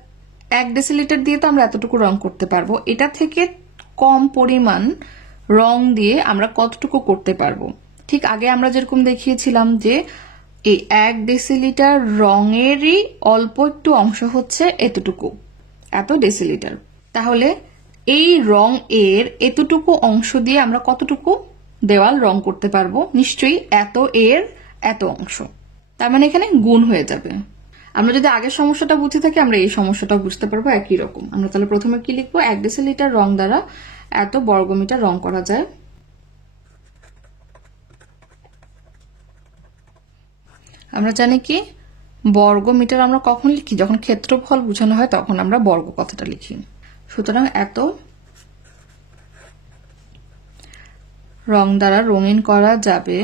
1 ডেসিলিটার দিয়ে তো আমরা এতটুকু রং করতে পারবো, এটা থেকে কম পরিমাণ রং দিয়ে আমরা কতটুকু করতে পারবো। ঠিক আগে আমরা যেরকম দেখিয়েছিলাম যে এই 1 ডেসিলিটার রঙেরই অল্প একটু অংশ হচ্ছে এতটুকু, এত ডেসিলিটার। তাহলে এই রং এর এতটুকু অংশ দিয়ে আমরা কতটুকু দেওয়াল রং করতে পারবো? নিশ্চয়ই এত এর এত অংশ, তার মানে এখানে গুণ হয়ে যাবে। আমরা যদি আগের সমস্যাটা বুঝে থাকি আমরা এই সমস্যাটা বুঝতে পারবো একই রকম। আমরা তাহলে প্রথমে কি লিখবো? 1 ডেসিলিটার রং দ্বারা এত বর্গমিটার রং করা যায়। আমরা জানি কি বর্গমিটার আমরা কখন লিখি? যখন ক্ষেত্রফল বোঝানো হয় তখন আমরা বর্গ কথাটা লিখি। সুতরাং এত রং দ্বারা রঙিন করা যাবে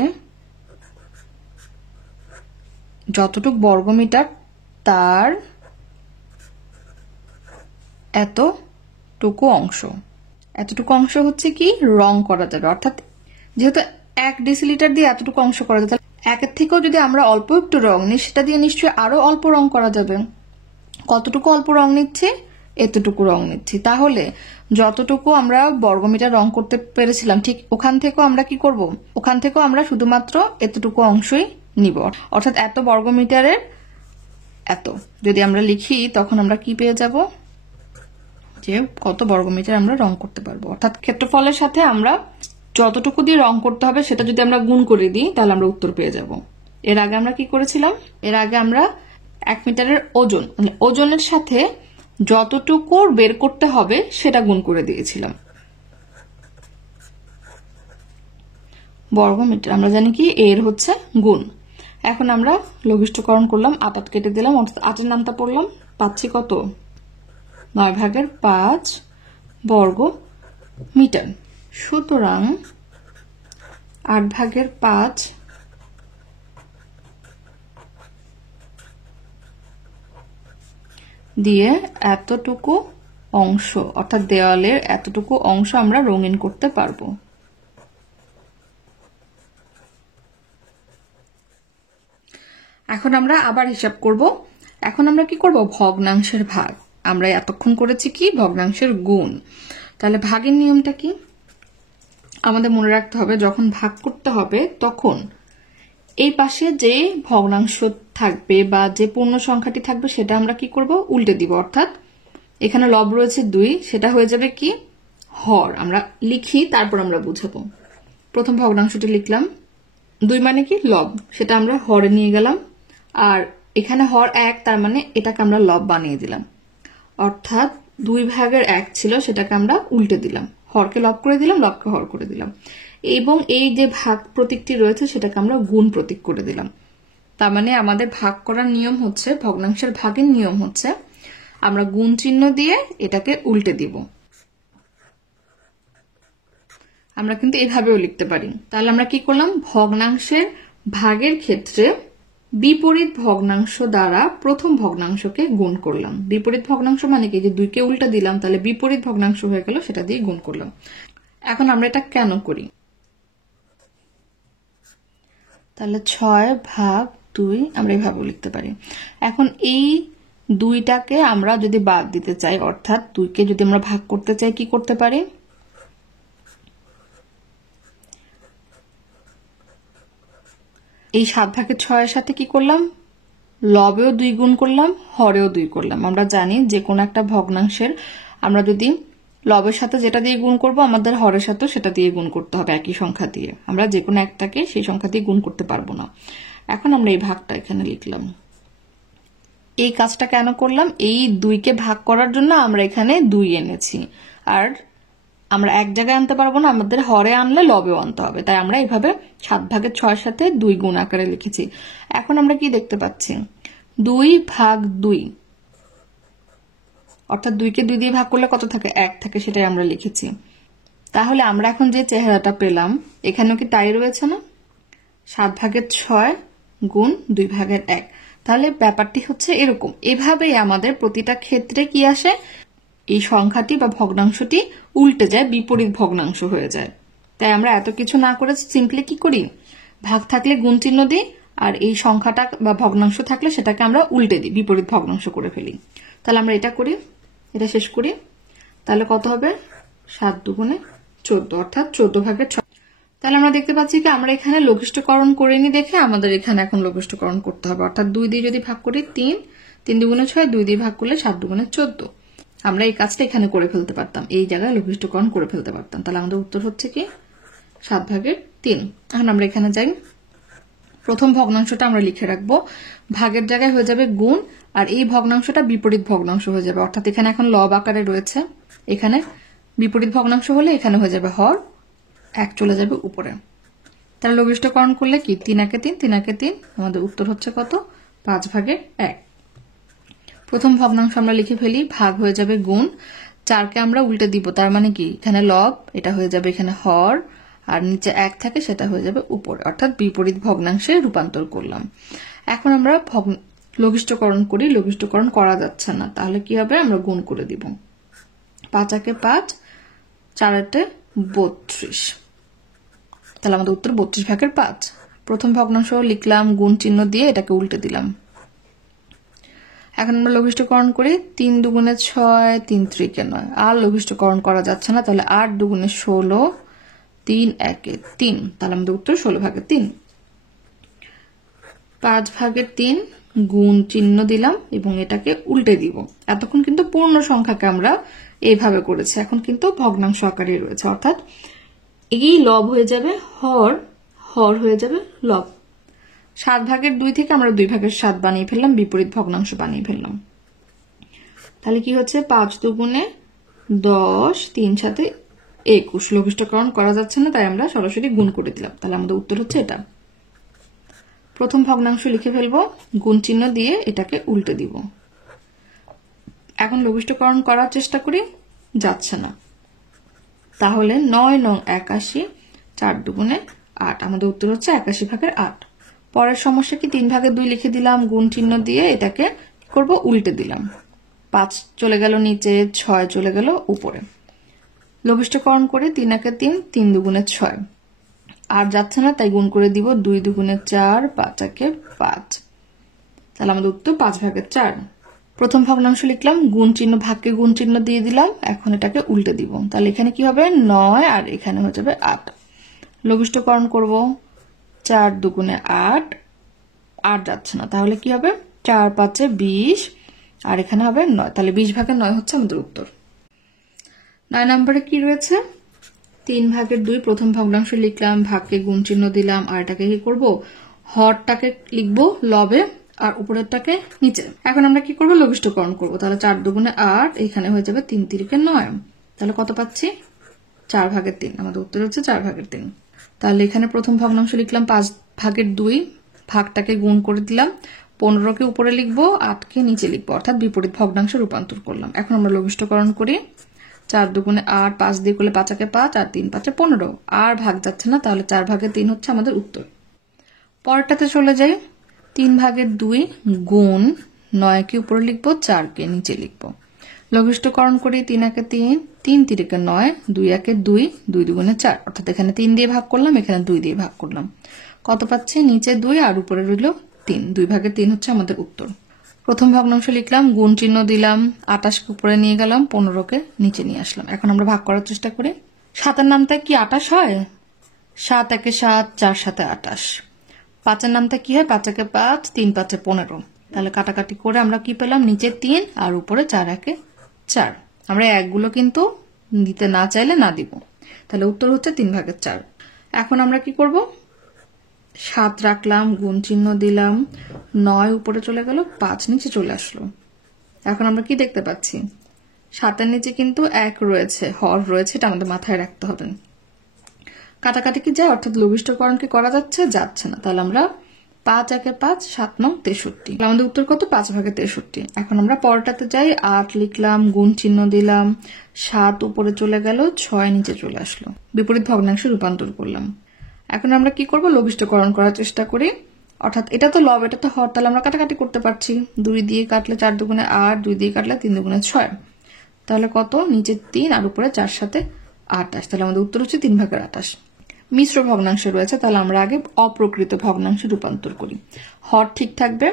যতটুক বর্গমিটার তার এতটুকু অংশ। এতটুকু অংশ হচ্ছে কি রং করা যাবে, অর্থাৎ যেহেতু 1 ডেসিলিটার দিয়ে এতটুকু অংশ করা যাবে, একের থেকেও যদি আমরা অল্প একটু রং নিই সেটা দিয়ে নিশ্চয়ই আরো অল্প রং করা যাবে। কতটুকু অল্প রং নিচ্ছে? এতটুকু রং নিচ্ছি। তাহলে যতটুকু আমরা বর্গমিটার রং করতে পেরেছিলাম ঠিক ওখান থেকেও আমরা কি করব? ওখান থেকেও আমরা শুধুমাত্র এতটুকু অংশই নিব, অর্থাৎ এত বর্গমিটারের এত যদি আমরা লিখি তখন আমরা কি পেয়ে যাব? যে কত বর্গমিটার আমরা রং করতে পারবো। অর্থাৎ ক্ষেত্রফলের সাথে আমরা যতটুকু দিয়ে রং করতে হবে সেটা যদি আমরা গুণ করে দিই তাহলে আমরা উত্তর পেয়ে যাব। এর আগে আমরা কি করেছিলাম? এর আগে আমরা 1 মিটারের ওজন মানে ওজনের সাথে যতটুকু বের করতে হবে সেটা গুণ করে দিয়েছিলাম। বর্গমিটার আমরা জানি কি এর হচ্ছে গুণ। এখন আমরা লঘিষ্ঠকরণ করলাম, আপাত কেটে দিলাম, অর্থাৎ 8 এর নামটা পড়লাম, পাচ্ছি কত? 9/5 বর্গ মিটার। সুতরাং 8/5 দিয়ে এতটুকু অংশ অর্থাৎ দেওয়ালের এতটুকু অংশ আমরা রঙিন করতে পারবো। এখন আমরা আবার হিসাব করব। এখন আমরা কি করব? ভগ্নাংশের ভাগ। আমরা এতক্ষণ করেছি কি ভগ্নাংশের গুণ। তাহলে ভাগের নিয়মটা কি আমাদের মনে রাখতে হবে? যখন ভাগ করতে হবে তখন এই পাশে যে ভগ্নাংশ থাকবে বা যে পূর্ণ সংখ্যাটি থাকবে সেটা আমরা কি করব? উল্টে দিব। অর্থাৎ এখানে লব রয়েছে 2, সেটা হয়ে যাবে কি হর। আমরা লিখি তারপর আমরা বুঝাবো। প্রথম ভগ্নাংশটি লিখলাম, 2 মানে কি লব, সেটা আমরা হরে নিয়ে গেলাম। আর এখানে হর 1, তার মানে এটাকে আমরা লব বানিয়ে দিলাম। অর্থাৎ 2/1 ছিল সেটাকে আমরা উল্টে দিলাম, হরকে লব করে দিলাম, লবকে হর করে দিলাম। এবং এই যে ভাগ প্রতীকটি রয়েছে সেটাকে আমরা গুণ প্রতীক করে দিলাম। তার মানে আমাদের ভাগ করার নিয়ম হচ্ছে, ভগ্নাংশের ভাগের নিয়ম হচ্ছে আমরা গুণ চিহ্ন দিয়ে এটাকে উল্টে দিব। আমরা কিন্তু এভাবেও লিখতে পারি। তাহলে আমরা কি করলাম, ভগ্নাংশের ভাগের ক্ষেত্রে বিপরীত ভগ্নাংশ দ্বারা প্রথম ভগ্নাংশকে গুণ করলাম। বিপরীত ভগ্নাংশ মানে কি, যে 2কে উল্টা দিলাম, তাহলে বিপরীত ভগ্নাংশ হয়ে গেল, সেটা দিয়ে গুণ করলাম। এখন আমরা এটা কেন করি, তাহলে 6/2 আমরা এইভাবে লিখতে পারি। এখন এই 2টাকে আমরা যদি বাদ দিতে চাই, অর্থাৎ 2কে যদি আমরা ভাগ করতে চাই, কি করতে পারি, এই 7/6 সাথে কি করলাম, লবেও 2 গুণ করলাম, হরেও 2 করলাম। আমরা জানি যে কোনো একটা ভগ্নাংশের আমরা যদি লবের সাথে যেটা দিয়ে গুণ করব, আমাদের হরের সাথেও সেটা দিয়ে গুণ করতে হবে, একই সংখ্যা দিয়ে। আমরা যে কোনো একটাকে সেই সংখ্যা দিয়ে গুণ করতে পারবো না। এখন আমরা এই ভাগটা এখানে লিখলাম। এই কাজটা কেন করলাম, এই 2কে ভাগ করার জন্য আমরা এখানে 2 এনেছি, আর আমরা এক জায়গায় আনতে পারবো না, আমাদের হরে আনলে লবেও আনতে হবে, তাই আমরা এইভাবে 7/6 সাথে 2 গুণ আকারে লিখেছি। এখন আমরা কি দেখতে পাচ্ছি, 2/2, অর্থাৎ 2কে 2 দিয়ে ভাগ করলে কত থাকে, 1 থাকে, সেটাই আমরা লিখেছি। তাহলে আমরা এখন যে চেহারাটা পেলাম, এখানেও কি তাই রয়েছে না, 7/6 গুণ 2/1। তাহলে ব্যাপারটি হচ্ছে এরকম। এভাবেই আমাদের প্রতিটা ক্ষেত্রে কি আসে, এই সংখ্যাটি বা ভগ্নাংশটি উল্টে যায়, বিপরীত ভগ্নাংশ হয়ে যায়। তাই আমরা এত কিছু না করে সিম্পলি কি করি, ভাগ থাকলে গুণ চিহ্ন দিই, আর এই সংখ্যাটা বা ভগ্নাংশ থাকলে সেটাকে আমরা উল্টে দিই, বিপরীত ভগ্নাংশ করে ফেলি। তাহলে আমরা এটা করি, এটা শেষ করি। তাহলে কত হবে, 7 দুগুণে 14, অর্থাৎ 14/6। তাহলে আমরা দেখতে পাচ্ছি কি, আমরা এখানে লঘিষ্ঠকরণ করিনি দেখে আমাদের এখানে এখন লঘিষ্ঠকরণ করতে হবে। অর্থাৎ 2 দিয়ে যদি ভাগ করি 3, 3 দুগুণে 6, 2 দিয়ে ভাগ করলে 7 দুগুণে 14। আমরা এই কাজটা এখানে করে ফেলতে পারতাম, এই জায়গায় লঘিষ্ঠকরণ করে ফেলতে পারতাম। তাহলে আমাদের উত্তর হচ্ছে কি 7/3। এখন আমরা এখানে যাই, প্রথম ভগ্নাংশটা আমরা লিখে রাখবো, ভাগের জায়গায় হয়ে যাবে গুণ, আর এই ভগ্নাংশটা বিপরীত ভগ্নাংশ হয়ে যাবে। অর্থাৎ এখানে এখন লব আকারে রয়েছে, এখানে বিপরীত ভগ্নাংশ হলে এখানে হয়ে যাবে হর, 1 চলে যাবে উপরে। তাহলে লঘিষ্ঠকরণ করলে কি, 3 একে 3, 3 একে 3, আমাদের উত্তর হচ্ছে কত, 5/1। প্রথম ভগ্নাংশ আমরা লিখে ফেলি, ভাগ হয়ে যাবে গুণ, 4কে আমরা উল্টে দিব, তার মানে কি, এখানে লব, এটা হয়ে যাবে এখানে হর, আর নিচে 1 থাকে, সেটা হয়ে যাবে উপরে, অর্থাৎ বিপরীত ভগ্নাংশে রূপান্তর করলাম। এখন আমরা লঘিষ্ঠকরণ করি, লঘিষ্ঠকরণ করা যাচ্ছে না, তাহলে কি হবে, আমরা গুণ করে দিব। 5 একে 5, 4 একে 32, তাহলে আমাদের উত্তর 32/5। প্রথম ভগ্নাংশ লিখলাম, গুণ চিহ্ন দিয়ে এটাকে উল্টে দিলাম। এখন আমরা লঘিষ্ঠকরণ করি, 3 দুগুণে 6, 3 3 9, আর লঘিষ্ঠকরণ করা যাচ্ছে না, তাহলে 8 দুগুণে 16, 3 একে 3, তাহলে আমাদের উত্তর 16/3। 5/3 গুণ চিহ্ন দিলাম এবং এটাকে উল্টে দিব। এতক্ষণ কিন্তু পূর্ণ সংখ্যাকে আমরা এইভাবে করেছি, এখন কিন্তু ভগ্নাংশ আকারে রয়েছে, অর্থাৎ এই লব হয়ে যাবে হর, হর হয়ে যাবে লব। 7/2 থেকে আমরা 2/7 বানিয়ে ফেললাম, বিপরীত ভগ্নাংশ বানিয়ে ফেললাম। তাহলে কি হচ্ছে, 5 দুগুণে 10, 3 সাথে 21, লঘিষ্ঠকরণ করা যাচ্ছে না, তাই আমরা সরাসরি গুণ করে দিলাম। তাহলে আমাদের উত্তর হচ্ছে এটা। প্রথম ভগ্নাংশ লিখে ফেলবো, গুণ চিহ্ন দিয়ে এটাকে উল্টে দিব। এখন লঘিষ্ঠকরণ করার চেষ্টা করি, যাচ্ছে না, তাহলে 9 9 81, 4 দুগুণে 8, আমাদের উত্তর হচ্ছে 81/8। পরের সমস্যা কি, 3/2 লিখে দিলাম, গুণ চিহ্ন দিয়ে এটাকে কি করব, উল্টে দিলাম। 5 চলে গেল নিচে, 6 চলে গেল উপরে। লঘিষ্ঠকরণ করে 3 একে 3, 3 দুগুণে 6, আর যাচ্ছে না, তাই গুণ করে দিব, 2 দুগুণে 4, 5 একে 5, তাহলে আমাদের উত্তর 5/4। প্রথম ভগ্নাংশ লিখলাম, গুণ চিহ্ন, ভাগকে গুণ চিহ্ন দিয়ে দিলাম, এখন এটাকে উল্টে দিব। তাহলে এখানে কি হবে, 9, আর এখানে হয়ে যাবে 8। লঘিষ্ঠকরণ করব, 4 দুগুণে 8, আর যাচ্ছে না, তাহলে কি হবে, 4 5 20, আর এখানে হবে 9, তাহলে 20/9 হচ্ছে আমাদের উত্তর। 9 নম্বরে কি রয়েছে, 3/2 প্রথম ভগ্নাংশ লিখলাম, ভাগকে গুণ চিহ্ন দিলাম, আর এটাকে কি করব, হরটাকে লিখবো লবে, আর উপরেরটাকে নিচে। এখন আমরা কি করব, লঘিষ্ঠকরণ করব। তাহলে 4 দুগুণে 8, এখানে হয়ে যাবে 3 3 9, তাহলে কত পাচ্ছি, 4/3, আমাদের উত্তর হচ্ছে 4/3। তাহলে এখানে প্রথম ভগ্নাংশ লিখলাম 5/2, ভাগটাকে গুণ করে দিলাম, 15কে উপরে লিখবো, 8কে নিচে লিখবো, অর্থাৎ বিপরীত ভগ্নাংশে রূপান্তর করলাম। এখন আমরা লঘিষ্ঠকরণ করি, 4 দুগুণে 8, 5 দিয়ে করলে 5 একে 5 আর 3 5 15, আর ভাগ যাচ্ছে না, তাহলে 4 ভাগে 3 হচ্ছে আমাদের উত্তর। পরেরটাতে চলে যাই। 3 ভাগের 2 গুণ 9 কে উপরে লিখবো, 4 কে নিচে লিখবো। লঘিষ্ঠকরণ করি। 3 একে 3, 3 তিরিকে 9, 2 একে 2, 2 দুগুণে 4, অর্থাৎ এখানে 3 দিয়ে ভাগ করলাম, এখানে 2 দিয়ে ভাগ করলাম। কত পাচ্ছি? নিচে 2 আর উপরে রইল 3, 2 ভাগের 3 হচ্ছে আমাদের উত্তর। প্রথম ভগ্নাংশ লিখলাম, গুণ চিহ্ন দিলাম, 28 কে উপরে নিয়ে গেলাম, 15 কে নিচে নিয়ে আসলাম। এখন আমরা ভাগ করার চেষ্টা করি। 7 এর নামটা কি 28 হয়? 7 একে 7, 4 7 28। 5 এর নামটা কি হয়? 5 একে 5, 3 5 15। তাহলে কাটাকাটি করে আমরা কি পেলাম? নিচে 3 আর উপরে 4 একে 4। আমরা একগুলো কিন্তু দিতে না চাইলে না দিব। তাহলে উত্তর হচ্ছে 3 ভাগের 4। এখন আমরা কি করব? 7 রাখলাম, গুণ চিহ্ন দিলাম, 9 উপরে চলে গেল, 5 নিচে চলে আসলো। এখন আমরা কি দেখতে পাচ্ছি? 7 এর নিচে কিন্তু 1 রয়েছে, হর রয়েছে, এটা আমাদের মাথায় রাখতে হবে। কাটাকাটি কি যায়? অর্থাৎ লঘিষ্ঠকরণ কি করা যাচ্ছে? যাচ্ছে না। তাহলে আমরা 5 একে 5, 7 9 63। আমাদের উত্তর কত? 5 ভাগে 63। এখন আমরা পরেরটাতে যাই। 8 লিখলাম, গুণ চিহ্ন দিলাম, 7 উপরে চলে গেল, 6 নিচে চলে আসলো। বিপরীত ভগ্নাংশে রূপান্তর করলাম। এখন আমরা কি করব? লঘিষ্ঠকরণ করার চেষ্টা করি। অর্থাৎ এটা তো লব, এটা তো হর, তাহলে আমরা কাটাকাটি করতে পারছি। 2 দিয়ে কাটলে 4 দুগুণে 8, 2 দিয়ে কাটলে 3 দুগুণে 6। তাহলে কত? নিচে 3 আর উপরে 4 7 28। তাহলে আমাদের উত্তর হচ্ছে 3 ভাগের 28। মিশ্র ভগ্নাংশ রয়েছে, তাহলে আমরা আগে অপ্রকৃত ভগ্নাংশে রূপান্তর করি। হর ঠিক থাকবে।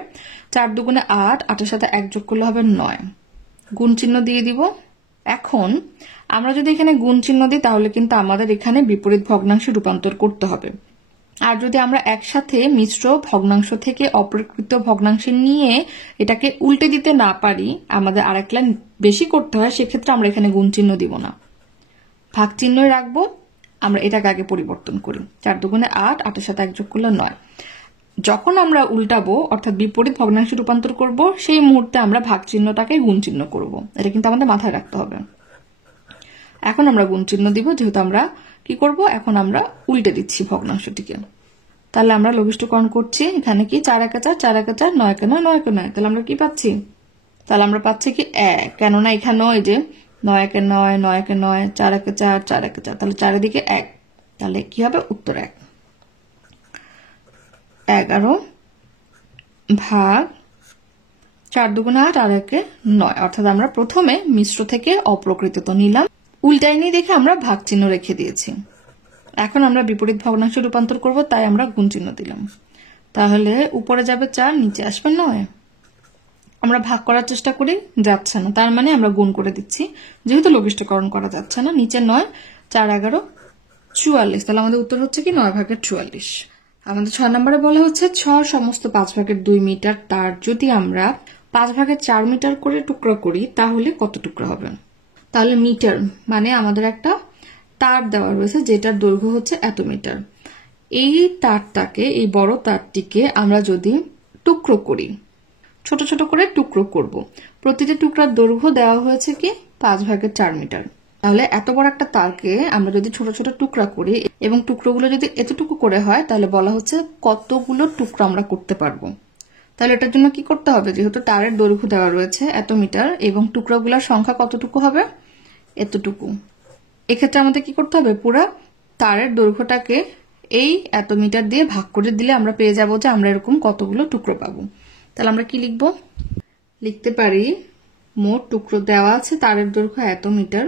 4 দুগুণে 8, 8 এর সাথে 1 যোগ করলে হবে 9। গুণ চিহ্ন দিয়ে দিব। এখন আমরা যদি এখানে গুণ চিহ্ন দিই, তাহলে কিন্তু আমাদের এখানে বিপরীত ভগ্নাংশে রূপান্তর করতে হবে। আর যদি আমরা একসাথে মিশ্র ভগ্নাংশ থেকে অপ্রকৃত ভগ্নাংশে নিয়ে এটাকে উল্টে দিতে না পারি, আমাদের আরেক লাইন বেশি করতে হয়, সেক্ষেত্রে আমরা এখানে গুণ চিহ্ন দিব না, ভাগ চিহ্নই রাখবো। আমরা এটাকে আগে পরিবর্তন করি। 4 দুগুণে 8, 8 এর সাথে 1 যোগ করলে 9। যখন আমরা উল্টাবো, অর্থাৎ বিপরীত ভগ্নাংশে রূপান্তর করব, সেই মুহূর্তে আমরা ভাগ চিহ্নটাকে গুণ চিহ্ন করব। এটা কিন্তু আমাদের মাথায় রাখতে হবে। এখন আমরা গুণ চিহ্ন দিব, যেহেতু আমরা কি করব? এখন আমরা উল্টে দিচ্ছি ভগ্নাংশটিকে। তাহলে আমরা লঘিষ্ঠকরণ করছি। এখানে কি 4 একে 4, 4 একে 4, 9 একে 9, 9 একে 9। তাহলে আমরা কি পাচ্ছি? তাহলে আমরা পাচ্ছি কি 1, কেননা এখানেও এই যে 9 একে 9, 9 একে 9, 4 একে 4, 4 একে 4, তাহলে চারিদিকে 1। তাহলে কি হবে? উত্তর 1। 11 ভাগ 4 দুগুণে 8 আর 1 9। অর্থাৎ আমরা প্রথমে মিশ্র থেকে অপ্রকৃত নিলাম, উল্টাই নিয়ে দেখে আমরা ভাগ চিহ্ন রেখে দিয়েছি। এখন আমরা বিপরীত ভগ্নাংশে রূপান্তর করব, তাই আমরা গুণ চিহ্ন দিলাম। তাহলে উপরে যাবে 4, নিচে আসবে 9। আমরা ভাগ করার চেষ্টা করি, যাচ্ছে না, তার মানে আমরা গুণ করে দিচ্ছি, যেহেতু লঘিষ্ঠকরণ করা যাচ্ছে না। নিচে 9, 4 11 44। তাহলে আমাদের উত্তর হচ্ছে কি 9 ভাগের 44। আমাদের 6 নম্বরে বলা হচ্ছে 6 সমস্ত 5 ভাগের 2 মিটার তার যদি আমরা 5 ভাগের 4 মিটার করে টুকরা করি, তাহলে কত টুকরা হবে? তাহলে মিটার মানে আমাদের একটা তার দেওয়া রয়েছে, যেটার দৈর্ঘ্য হচ্ছে এত মিটার। এই তারটাকে, এই বড় তারটিকে আমরা যদি টুকরো করি, ছোট ছোট করে টুকরো করব। প্রতিটি টুকরার দৈর্ঘ্য দেওয়া হয়েছে কি 5 ভাগের 4 মিটার। তাহলে এত বড় একটা তারকে আমরা যদি ছোট ছোট টুকরা করি এবং টুকরোগুলো যদি এতটুকু করে হয়, তাহলে বলা হচ্ছে কতগুলো টুকরো আমরা করতে পারবো। তাহলে এটার জন্য কি করতে হবে? যেহেতু তারের দৈর্ঘ্য দেওয়া রয়েছে এত মিটার এবং টুকরাগুলোর সংখ্যা কতটুকু হবে? এতটুকু। এক্ষেত্রে আমাদের কি করতে হবে? পুরো তারের দৈর্ঘ্যটাকে এই এত মিটার দিয়ে ভাগ করে দিলে আমরা পেয়ে যাবো যে আমরা এরকম কতগুলো টুকরো পাবো। তাহলে আমরা কি লিখব? লিখতে পারি মোট টুকরো দেওয়া আছে, তারের দৈর্ঘ্য এত মিটার,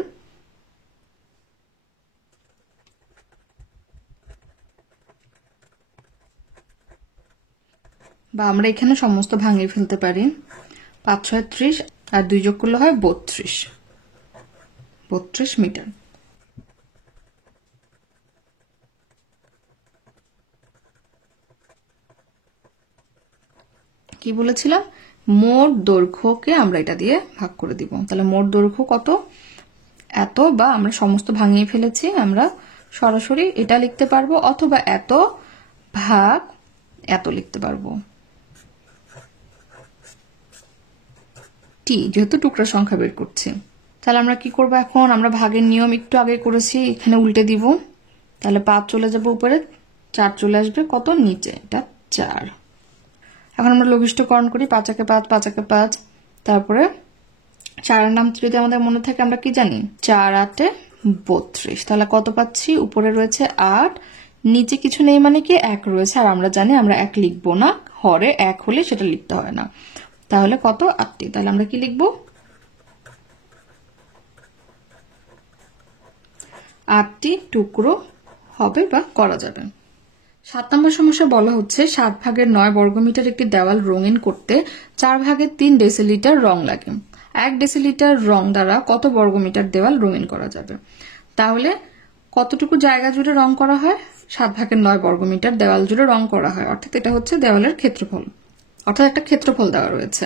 বা আমরা এখানে সমস্ত ভাঙিয়ে ফেলতে পারি। 5 6 30 আর 2 যোগ করলে হয় 32 মিটার। কি বলেছিলাম? মোট দৈর্ঘ্যকে আমরা এটা দিয়ে ভাগ করে দিব। তাহলে মোট দৈর্ঘ্য কত? এত, বা আমরা সমস্ত ভাঙিয়ে ফেলেছি, আমরা সরাসরি এটা লিখতে পারবো, অথবা এত ভাগ এত লিখতে পারবো, টি, যেহেতু টুকরা সংখ্যা বের করছি। তাহলে আমরা কি করবো? এখন আমরা ভাগের নিয়ম একটু আগে করেছি, এখানে উল্টে দিব। তাহলে 5 চলে যাবে উপরে, 4 চলে আসবে কত? নিচে, এটা 4। এখন আমরা লঘিষ্ঠকরণ করি। 5 একে 5, 5 একে 5, তারপরে 4 নাম যদি আমাদের মনে থাকে আমরা কি জানি 4 8 32। তাহলে কত পাচ্ছি? উপরে রয়েছে 8, নিচে কিছু নেই মানে কি 1 রয়েছে, আর আমরা জানি আমরা 1 লিখবো না, হরে 1 হলে সেটা লিখতে হয় না। তাহলে কত? 8টি। তাহলে আমরা কি লিখবো? 8টি টুকরো হবে বা করা যাবে। 7 নম্বর সমস্যা বলা হচ্ছে 7 ভাগের 9 বর্গমিটার একটি দেওয়াল রঙিন করতে 4 ভাগের 3 ডেসিলিটার রং লাগে। 1 ডেসিলিটার রং দ্বারা কত বর্গমিটার দেওয়াল রঙিন করা যাবে? তাহলে কতটুকু জায়গা জুড়ে রং করা হয়? 7 ভাগের 9 বর্গমিটার দেওয়াল জুড়ে রং করা হয়, অর্থাৎ এটা হচ্ছে দেওয়ালের ক্ষেত্রফল, অর্থাৎ একটা ক্ষেত্রফল দেওয়া রয়েছে।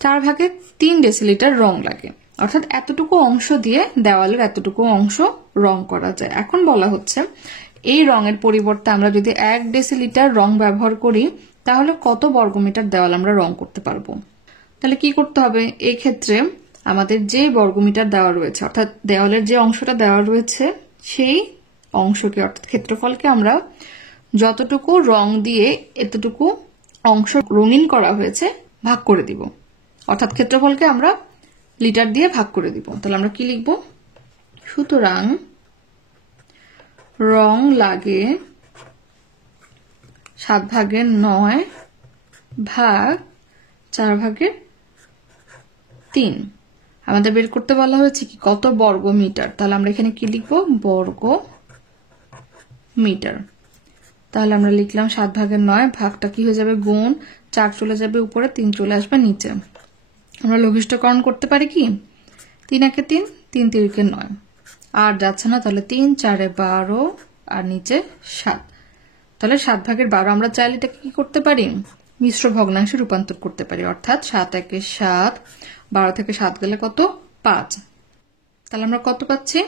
4 ভাগের 3 ডেসিলিটার রং লাগে, অর্থাৎ এতটুকু অংশ দিয়ে দেওয়ালের এতটুকু অংশ রং করা যায়। এখন বলা হচ্ছে এই রঙের পরিবর্তে আমরা যদি 1 ডেসিলিটার রং ব্যবহার করি তাহলে কত বর্গমিটার দেওয়াল আমরা রং করতে পারবো? তাহলে কি করতে হবে? এই ক্ষেত্রে আমাদের যে বর্গমিটার দেওয়া রয়েছে, অর্থাৎ দেওয়ালের যে অংশটা দেওয়া রয়েছে সেই অংশকে, অর্থাৎ ক্ষেত্রফলকে আমরা যতটুকু রং দিয়ে এতটুকু অংশ রঙিন করা হয়েছে ভাগ করে দিব, অর্থাৎ ক্ষেত্রফলকে আমরা লিটার দিয়ে ভাগ করে দিব। তাহলে আমরা কি লিখব? সুতরাং রং লাগে 7 ভাগের 9 ভাগ 4 ভাগের 3। আমাদের বের করতে বলা হয়েছে কি কত বর্গ মিটার। তাহলে আমরা এখানে কি লিখবো? বর্গ মিটার। তাহলে আমরা লিখলাম 7 ভাগের 9, ভাগটা কি হয়ে যাবে? গুণ, 4 চলে যাবে উপরে, 3 চলে আসবে নিচে। আমরা লঘিষ্ঠকরণ করতে পারি কি? 3 একে 3, 3 তিরিকে 9, আর যাচ্ছে না, তাহলে 3 4 12 আর নিচে 7। তাহলে 7 ভাগের 12 আমরা চাইলে এটাকে কি করতে পারি? মিশ্র ভগ্নাংশে রূপান্তর করতে পারি, অর্থাৎ 7 একে 7, 12 থেকে 7 গেলে কত? 5। তাহলে আমরা কত পাচ্ছি?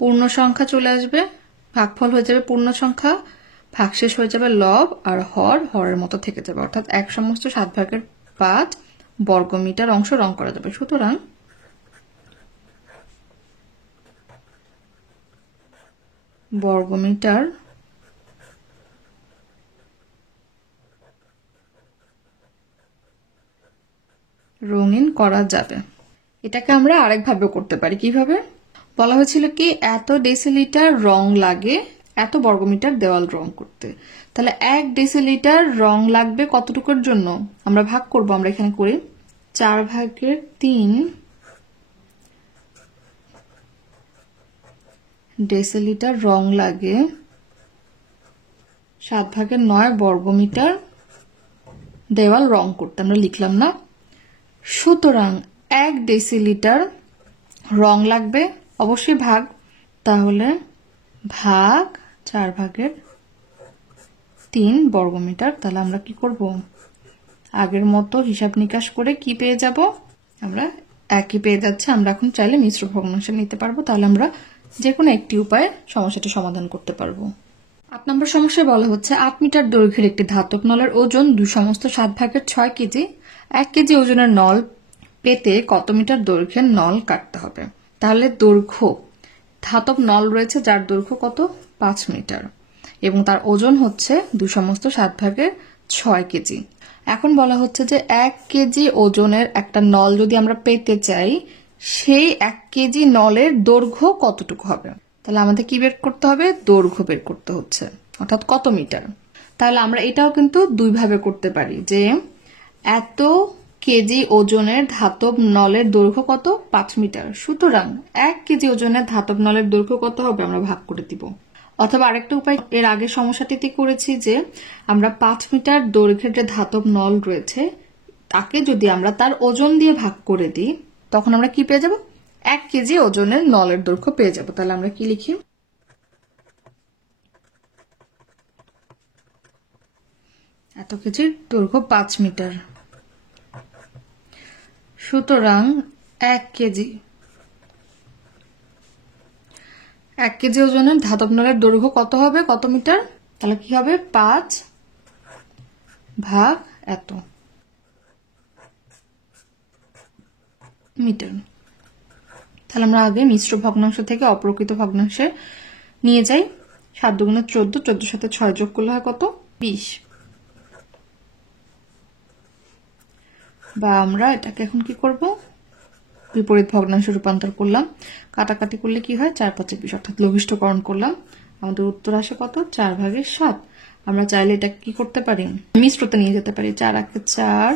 পূর্ণ সংখ্যা চলে আসবে, ভাগফল হয়ে যাবে পূর্ণ সংখ্যা, ভাগশেষ হয়ে যাবে লব, আর হরের মতো থেকে যাবে, অর্থাৎ 1/7 ভাগের 5 বর্গমিটার অংশ রং করা যাবে। সুতরাং বর্গমিটার রঙিন করা যাবে। এটাকে আমরা আরেকভাবে করতে পারি। কিভাবে? বলা হয়েছিল কি এত ডেসিলিটার রং লাগে এত বর্গমিটার দেওয়াল রং করতে। তাহলে 1 ডেসিলিটার রং লাগবে কতটুকুর জন্য? আমরা ভাগ করব, আমরা এখানে করি 4 ভাগের 3 ডেসিলিটার রং লাগে 7 ভাগের 9 বর্গমিটার দেওয়াল রং করতে। আমরা লিখলাম না? সুতরাং 1 ডেসিলিটার রং লাগবে, অবশ্যই ভাগ, তাহলে ভাগ 4 ভাগের 3 বর্গমিটার। তাহলে আমরা কি করব? আগের মতো হিসাব নিকাশ করে কি পেয়ে যাব? আমরা একই পেয়ে যাচ্ছে। আমরা এখন চাইলে মিশ্র ভগ্নাংশ নিতে পারবো, তাহলে আমরা যে কোনো একটি উপায়ে সমস্যাটি সমাধান করতে পারবো। 8 নম্বর সমস্যায় বলা হচ্ছে 8 মিটার দৈর্ঘ্যের একটি ধাতব নলের ওজন 7 ভাগের 6 কেজি। 1 কেজি ওজনের নল পেতে কত মিটার দৈর্ঘ্যের নল কাটতে হবে? তাহলে দৈর্ঘ্য, ধাতব নল রয়েছে যার দৈর্ঘ্য কত? 5 মিটার, এবং তার ওজন হচ্ছে 7 ভাগের 6 কেজি। এখন বলা হচ্ছে যে 1 কেজি ওজনের একটা নল যদি আমরা পেতে চাই, সেই 1 কেজি নলের দৈর্ঘ্য কতটুকু হবে? তাহলে আমাদের কি বের করতে হবে? দৈর্ঘ্য বের করতে হচ্ছে, অর্থাৎ কত মিটার। তাহলে আমরা এটাও কিন্তু দুই ভাবে করতে পারি, যে এত কেজি ওজনের ধাতব নলের দৈর্ঘ্য কত? 5 মিটার। সুতরাং 1 কেজি ওজনের ধাতব নলের দৈর্ঘ্য কত হবে? আমরা ভাগ করে দিব। অথবা আরেকটা উপায় এর আগে সমস্যাটিতে করেছি, যে আমরা 5 মিটার দৈর্ঘ্যের যে ধাতব নল রয়েছে তাকে যদি আমরা তার ওজন দিয়ে ভাগ করে দিই, তখন আমরা কি পেয়ে যাব? 1 কেজি ওজনের নলের দৈর্ঘ্য পেয়ে যাব। তাহলে আমরা কি লিখি? এত কেজির দৈর্ঘ্য 5 মিটার। সুতরাং 1 কেজি ওজনের ধাতব নলের দৈর্ঘ্য কত হবে? কত মিটার? তাহলে কি হবে? 5 ভাগ এত মিটার। তাহলে আমরা আগে মিশ্র ভগ্নাংশ থেকে অপ্রকৃত ভগ্নাংশে নিয়ে যাই। 7 দুগুণে 14, 14 সাথে 6 যোগ করলে হয় কত? 20। বা আমরা এটাকে এখন কি করব? বিপরীত ভগ্নাংশে রূপান্তর করলাম, কাটাকাটি করলে কি হয় 4×5=20, অর্থাৎ লঘিষ্ঠকরণ করলাম। আমাদের উত্তর আসে কত 4/7। আমরা চাইলে এটা কি করতে পারি মিশ্রতে নিয়ে যেতে পারি, 4×4,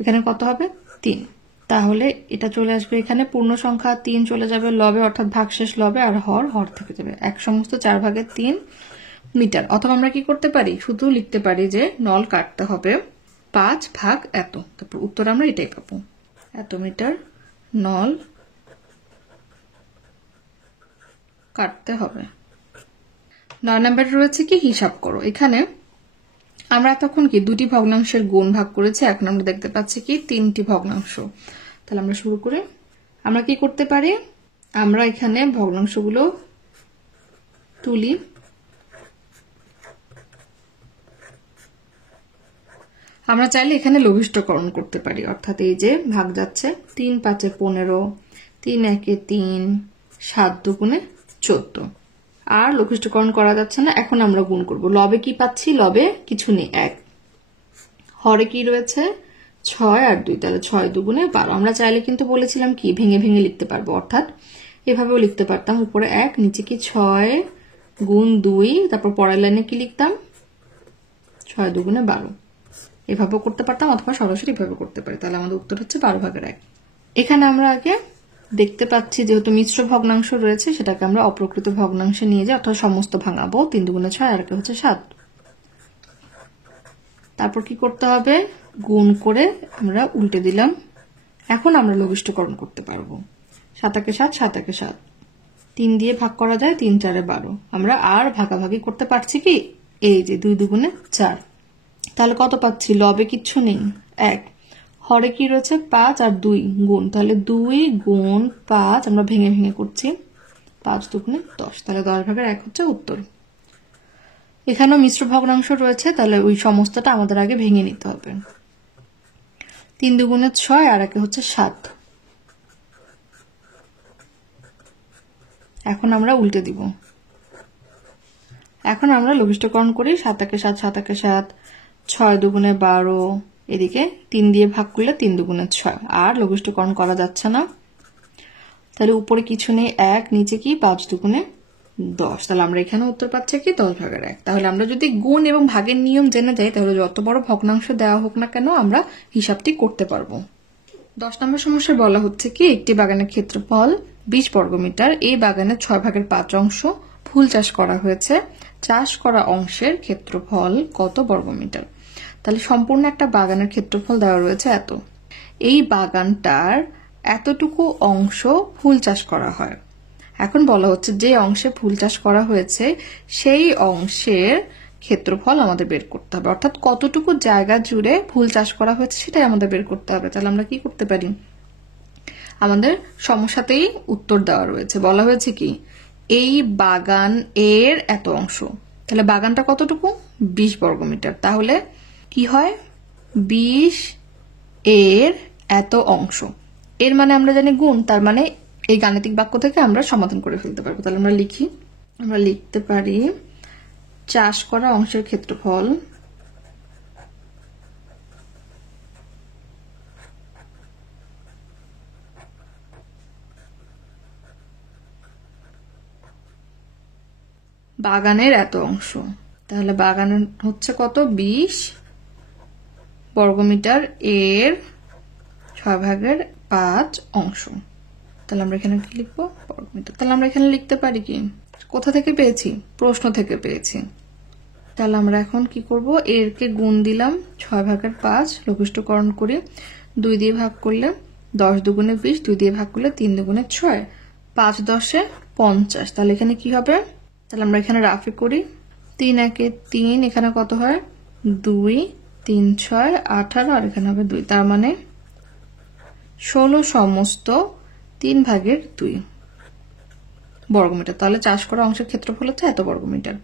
এখানে কত হবে 3। তাহলে এটা চলে আসবে এখানে পূর্ণ সংখ্যা 3 চলে যাবে লবে, অর্থাৎ ভাগশেষ লবে, আর হর থেকে যাবে 1 সমস্ত 4/3 মিটার। অথবা আমরা কি করতে পারি শুধু লিখতে পারি যে নল কাটতে হবে 5 ভাগ এত, তারপর উত্তর আমরা এটাই পাবো, এত মিটার নল কাটতে হবে। 9 নম্বরে রয়েছে কি হিসাব করো। এখানে আমরা এতক্ষণ কি দুটি ভগ্নাংশের গুণ ভাগ করেছি, এখন আমরা দেখতে পাচ্ছি কি 3টি ভগ্নাংশ। তাহলে আমরা শুরু করে আমরা কি করতে পারি, আমরা এখানে ভগ্নাংশগুলো তুলি। আমরা চাইলে এখানে লঘিষ্ঠকরণ করতে পারি, অর্থাৎ এই যে ভাগ যাচ্ছে 3×5=15, 3×1=3, 7×2=14, আর লঘিষ্ঠকরণ করা যাচ্ছে না। এখন আমরা গুণ করব। লবে কি পাচ্ছি, লবে কিছু নেই 1, হরে কি রয়েছে 6 আর 2, তাহলে 6×2=12। আমরা চাইলে কিন্তু বলেছিলাম কি ভেঙে ভেঙে লিখতে পারবো, অর্থাৎ এভাবেও লিখতে পারতাম, উপরে 1 নিচে কি 6×2, তারপর পরের লাইনে কি লিখতাম 6×2=12, এভাবেও করতে পারতাম, অথবা সরাসরি এভাবে করতে পারি। তাহলে আমাদের উত্তর হচ্ছে 12/1। এখানে আমরা আগে দেখতে পাচ্ছি যেহেতু মিশ্র ভগ্নাংশ রয়েছে সেটাকে আমরা অপ্রকৃত ভগ্নাংশে নিয়ে যাই, অর্থাৎ সমস্ত ভাঙাবো, 3×6 আর একে হচ্ছে 7। তারপর কি করতে হবে গুণ করে আমরা উল্টে দিলাম। এখন আমরা লঘিষ্ঠকরণ করতে পারবো, 7×7 7×7, 3 দিয়ে ভাগ করা যায়, 3×4=12। আমরা আর ভাগাভাগি করতে পারছি কি, এই যে 2×4। তাহলে কত পাচ্ছি, লবে কিচ্ছু নেই 1, হরে কি রয়েছে 5 আর 2 গুণ, তাহলে 2×5 আমরা ভেঙে ভেঙে করছি, 5×2=10, তাহলে 10/1 হচ্ছে উত্তর। এখানেও মিশ্র ভগ্নাংশ রয়েছে, তাহলে ওই সমস্তটা আমাদের আগে ভেঙে নিতে হবে। 3×6 আর একে হচ্ছে 7। এখন আমরা উল্টে দিব। এখন আমরা লঘিষ্ঠকরণ করি, 7×7 7×7, 6×2=12, এদিকে 3 দিয়ে ভাগ করলে 3×2=6, আর লঘিষ্ঠকরণ করা যাচ্ছে না, তাহলে উপরে কিছু নেই 1, নিচে কি 5×10, তাহলে আমরা এখানে উত্তর পাচ্ছি কি 10/1। তাহলে আমরা যদি গুণ এবং ভাগের নিয়ম জেনে যাই তাহলে যত বড় ভগ্নাংশ দেওয়া হোক না কেন আমরা হিসাবটি করতে পারবো। 10 নম্বর সমস্যায় বলা হচ্ছে কি একটি বাগানের ক্ষেত্রফল 20 বর্গমিটার, এই বাগানের 6/5 অংশ ফুল চাষ করা হয়েছে, চাষ করা অংশের ক্ষেত্রফল কত বর্গমিটার। তাহলে সম্পূর্ণ একটা বাগানের ক্ষেত্রফল দেওয়া রয়েছে এত, এই বাগানটার এতটুকু অংশ ফুল চাষ করা হয়। এখন বলা হচ্ছে যে অংশে ফুল চাষ করা হয়েছে সেই অংশের ক্ষেত্রফল আমাদের বের করতে হবে, অর্থাৎ কতটুকু জায়গা জুড়ে ফুল চাষ করা হয়েছে সেটাই আমাদের বের করতে হবে। তাহলে আমরা কি করতে পারি, আমাদের সমস্যাতেই উত্তর দেওয়া রয়েছে, বলা হয়েছে কি এই বাগান এর এত অংশ, তাহলে বাগানটা কতটুকু 20 বর্গমিটার, তাহলে কি হয় 20 এর এত অংশ, এর মানে আমরা জানি গুণ, তার মানে এই গাণিতিক বাক্য থেকে আমরা সমাধান করে ফেলতে পারবো। তাহলে আমরা লিখি, আমরা লিখতে পারি চাষ করা অংশের ক্ষেত্রফল বাগানের এত অংশ, তাহলে বাগানের হচ্ছে কত 20 বর্গমিটার, এর 6/5 অংশ। তাহলে আমরা এখানে কি লিখবো বর্গমিটার। তাহলে আমরা এখানে লিখতে পারি কি, কোথা থেকে পেয়েছি, প্রশ্ন থেকে পেয়েছি। তাহলে আমরা এখন কি করব, এর কে গুণ দিলাম 6/5, লঘিষ্ঠকরণ করি, 2 দিয়ে ভাগ করলে 10×2=20, 2 দিয়ে ভাগ করলে 3×6, 5×10=50। তাহলে এখানে কি হবে, তাহলে আমরা এখানে রাফে করি, 3×1=3, এখানে কত হয় 2, 3×6 18, আর এখানে হবে 2, তার মানে 16 সমস্ত 3/2 বর্গমিটার। তাহলে চাষ করা অংশের ক্ষেত্রফল হচ্ছে এত বর্গমিটার।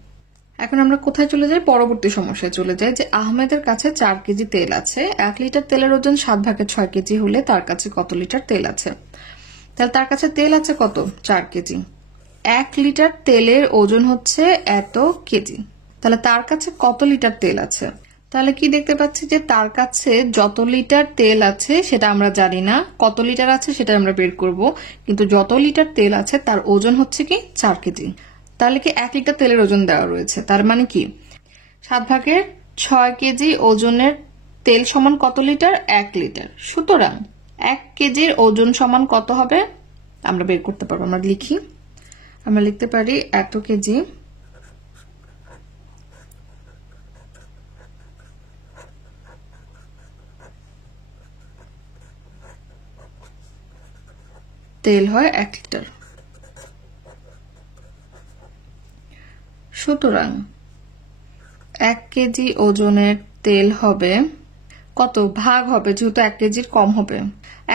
এখন আমরা কোথায় চলে যাই, পরবর্তী সমস্যায় চলে যাই, যে আহমেদের কাছে 4 কেজি তেল আছে, 1 লিটার তেলের ওজন 7/6 কেজি হলে তার কাছে কত লিটার তেল আছে। তাহলে তার কাছে তেল আছে কত 4 কেজি, 1 লিটার তেলের ওজন হচ্ছে এত কেজি, তাহলে তার কাছে কত লিটার তেল আছে। তাহলে কি দেখতে পাচ্ছি যে তার কাছে যত লিটার তেল আছে সেটা আমরা জানি না, কত লিটার আছে সেটা আমরা বের করব, কিন্তু যত লিটার তেল আছে তার ওজন হচ্ছে কি 4 কেজি। তাহলে কি 1 লিটার তেলের ওজন দেওয়া রয়েছে, তার মানে কি 7/6 কেজি ওজনের তেল সমান কত লিটার? 1 লিটার। সুতরাং 1 কেজির ওজন সমান কত হবে আমরা বের করতে পারবো। আমরা লিখি, আমরা লিখতে পারি এত কেজি তেল হয় 1 লিটার। সুতরাং 1 কেজি ওজনের তেল হবে কত, ভাগ হবে, যেহেতু 1 কেজির কম হবে।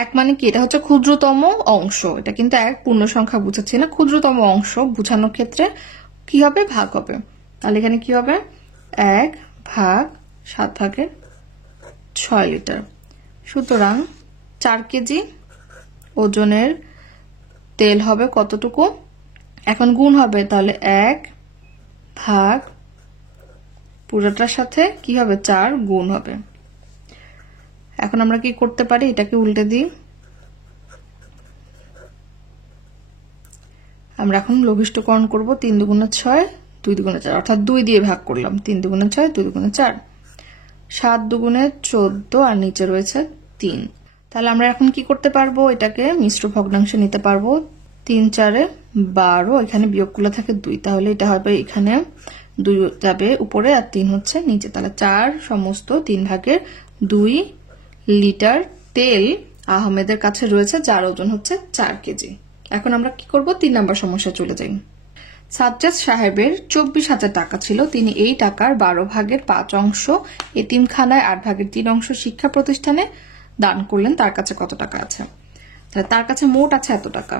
1 মানে কি, এটা হচ্ছে ক্ষুদ্রতম অংশ, এটা কিন্তু 1 পূর্ণ সংখ্যা বুঝাচ্ছি না, ক্ষুদ্রতম অংশ বুঝানোর ক্ষেত্রে কি হবে, ভাগ হবে। তাহলে এখানে কি হবে 1 ভাগ 7/6 লিটার। সুতরাং 4 কেজি ওজনের তেল হবে কতটুকু, এখন গুণ হবে, তাহলে 1 ভাগ পুরোটার সাথে কি হবে 4 গুণ হবে। এখন আমরা কি করতে পারি, এটাকে উল্টে দিই, আমরা এখন লঘিষ্ঠকরণ করব। 3 দুগুণে 6, 2 দুগুণে 4, অর্থাৎ 2 দিয়ে ভাগ করলাম। 3 দুগুণে 6, 2 দুগুণে 4, 7 দুগুণে 14 আর নিচে রয়েছে 3। তাহলে আমরা এখন কি করতে পারবো, এটাকে মিশ্র ভগ্নাংশে নিতে পারবো। 3 4 12, এখানে বিয়োগগুলো থাকে 2, তাহলে এটা হবে এখানে 2 যাবে উপরে আর 3 হচ্ছে নিচে। তাহলে 4 সমস্ত 3/2 লিটার তেল আহমেদের কাছে রয়েছে, যার ওজন হচ্ছে 4 কেজি। এখন আমরা কি করব, 3 নম্বর সমস্যা চলে যাই। সাজ্জাদ সাহেবের 24,000 টাকা ছিল, তিনি এই টাকার 12/5 অংশ এতিমখানায়, 8/3 অংশ শিক্ষা প্রতিষ্ঠানে দান করলেন। তার কাছে কত টাকা আছে? তাহলে তার কাছে মোট আছে এত টাকা,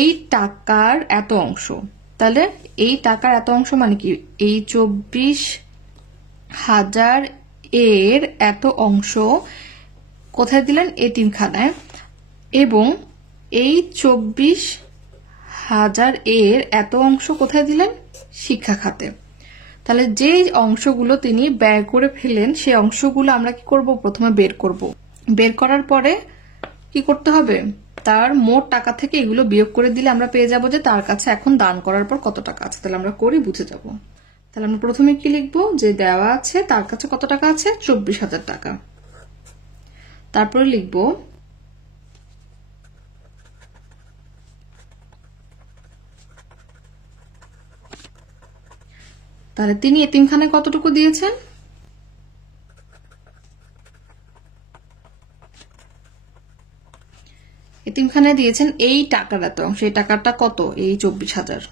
এই টাকার এত অংশ, তাহলে এই টাকার এত অংশ মানে কি, এই 24,000 এর এত অংশ কোথায় দিলেন, এতিমখানায়, এবং এই 24,000 এর এত অংশ কোথায় দিলেন, শিক্ষা খাতে। তাহলে যে অংশগুলো তিনি ব্যয় করে ফেলেন সেই অংশগুলো আমরা কি করব, প্রথমে বের করব। বের করার পরে কি করতে হবে, তার মোট টাকা থেকে এগুলো বিয়োগ করে দিলে আমরা পেয়ে যাব যে তার কাছে এখন দান করার পর কত টাকা আছে। তাহলে আমরা করি, বুঝে যাব। তাহলে আমরা প্রথমে কি লিখবো, যে দেওয়া আছে তার কাছে কত টাকা আছে, 24,000 টাকা। তারপরে লিখবো তাহলে তিনি এতিমখানায় কতটুকু দিয়েছেন, এতিমখানায় দিয়েছেন এই টাকার এত অংশ, এই টাকাটা কত, এই 24,000।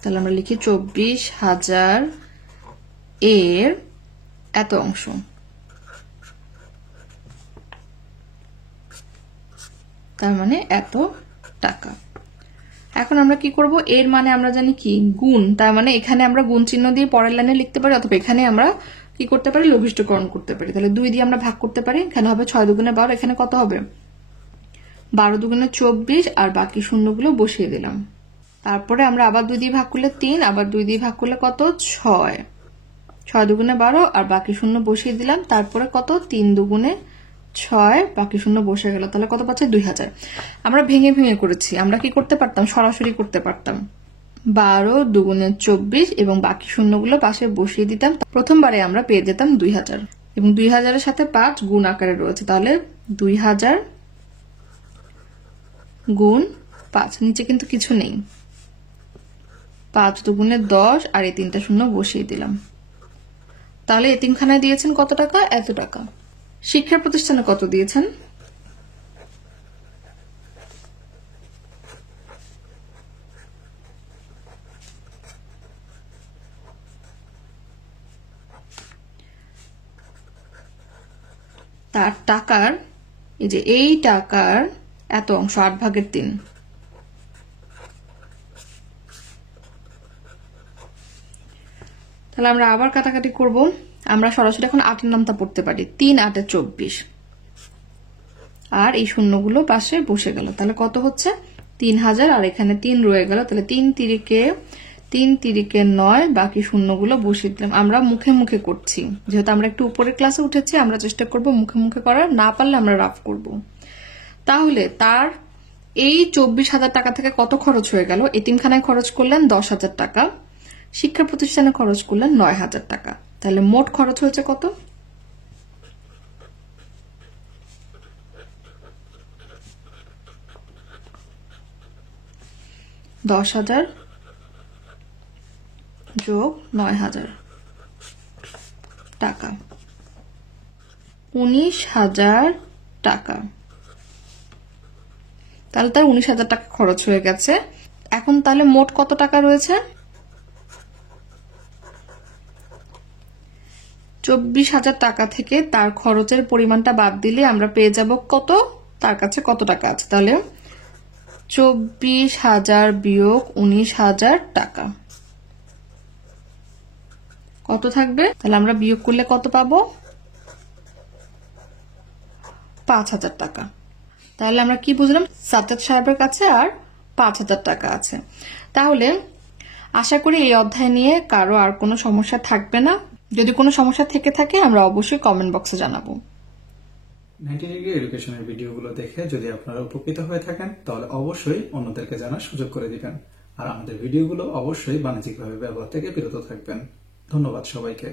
তাহলে আমরা লিখি 24,000 এর এত অংশ। তার মানে এত টাকা। এখন আমরা কি করব, এর মানে আমরা জানি কি, গুণ। তার মানে এখানে আমরা গুণ চিহ্ন দিয়ে পরের লাইনে লিখতে পারি, অথবা এখানে আমরা কি করতে পারি, লঘিষ্ঠকরণ করতে পারি। তাহলে 2 দিয়ে আমরা ভাগ করতে পারি, এখানে হবে 6 দুগুণে 12, এখানে কত হবে 12 দুগুণে 24, আর বাকি শূন্যগুলো বসিয়ে দিলাম। তারপরে আমরা আবার 2 দিয়ে ভাগ করলে 3, আবার 2 দিয়ে ভাগ করলে কত 6, 6 দুগুণে 12, আর বাকি শূন্য বসিয়ে দিলাম। তারপরে কত 3 দুগুণে 6, বাকি শূন্য বসে গেল। তাহলে কত পাচ্ছে 2,000। আমরা ভেঙে ভেঙে করেছি, আমরা কি করতে পারতাম, সরাসরি করতে পারতাম। 12 দুগুণে 24 এবং বাকি শূন্যগুলো পাশে বসিয়ে দিতাম, প্রথমবারে আমরা পেয়ে যেতাম 2,000, এবং 2,000 এর সাথে 5 গুণ আকারে রয়েছে। তাহলে 2,000 গুণ 5, নিচে কিন্তু কিছু নেই, 5 দুগুণে 10, আর এই 3টা শূন্য বসিয়ে দিলাম। তাহলে এতিমখানায় দিয়েছেন কত টাকা, এত টাকা। শিক্ষা প্রতিষ্ঠানে কত দিয়েছেন, তার টাকার, এই যে এই টাকার এত অংশ 8/3। তাহলে আমরা আবার কাটাকাটি করব, আমরা সরাসরি এখন 8 এর নামটা পড়তে পারি, 3 8 24, আর এই শূন্যগুলো পাশে বসে গেল। তাহলে কত হচ্ছে 3,000, আর এখানে 3 রয়ে গেল। তাহলে 3 3 3 তিরিকে 9, বাকি শূন্যগুলো বসিয়ে দিলাম। আমরা মুখে মুখে করছি, যেহেতু আমরা একটু উপরের ক্লাসে উঠেছি, আমরা চেষ্টা করব মুখে মুখে করার, না পারলে আমরা রাফ করব। তাহলে তার এই 24,000 টাকা থেকে কত খরচ হয়ে গেল? এতিমখানায় খরচ করলেন 10,000 টাকা, শিক্ষা প্রতিষ্ঠানে খরচ করলেন 9,000 টাকা। তাহলে মোট খরচ হয়েছে কত? 10,000 যোগ 9,000 টাকা, 19,000 টাকা। তাহলে তার 19,000 টাকা খরচ হয়ে গেছে। এখন তাহলে মোট কত টাকা রয়েছে? 24,000 টাকা থেকে তার খরচের পরিমাণটা বাদ দিলে আমরা পেয়ে যাব কত, তার কাছে কত টাকা আছে। তাহলে 24,000 বিয়োগ 19,000 টাকা কত থাকবে? তাহলে আমরা বিয়োগ করলে কত পাবো? 5,000 টাকা। তাহলে আমরা কি বুঝলাম? সাজ্জাদ সাহেবের কাছে আর 5,000 টাকা আছে। তাহলে আশা করি এই অধ্যায় নিয়ে কারো আর কোনো সমস্যা থাকবে না। যদি কোনো সমস্যা থেকে থাকে আমরা অবশ্যই কমেন্ট বক্সে জানাবো। 90 ডিগ্রি এডুকেশনের ভিডিওগুলো দেখে যদি আপনারা উপকৃত হয়ে থাকেন তাহলে অবশ্যই অন্যদেরকে জানার সুযোগ করে দিবেন। আর আমাদের ভিডিওগুলো অবশ্যই বাণিজ্যিকভাবে ব্যবহার থেকে বিরত থাকবেন। ধন্যবাদ সবাইকে।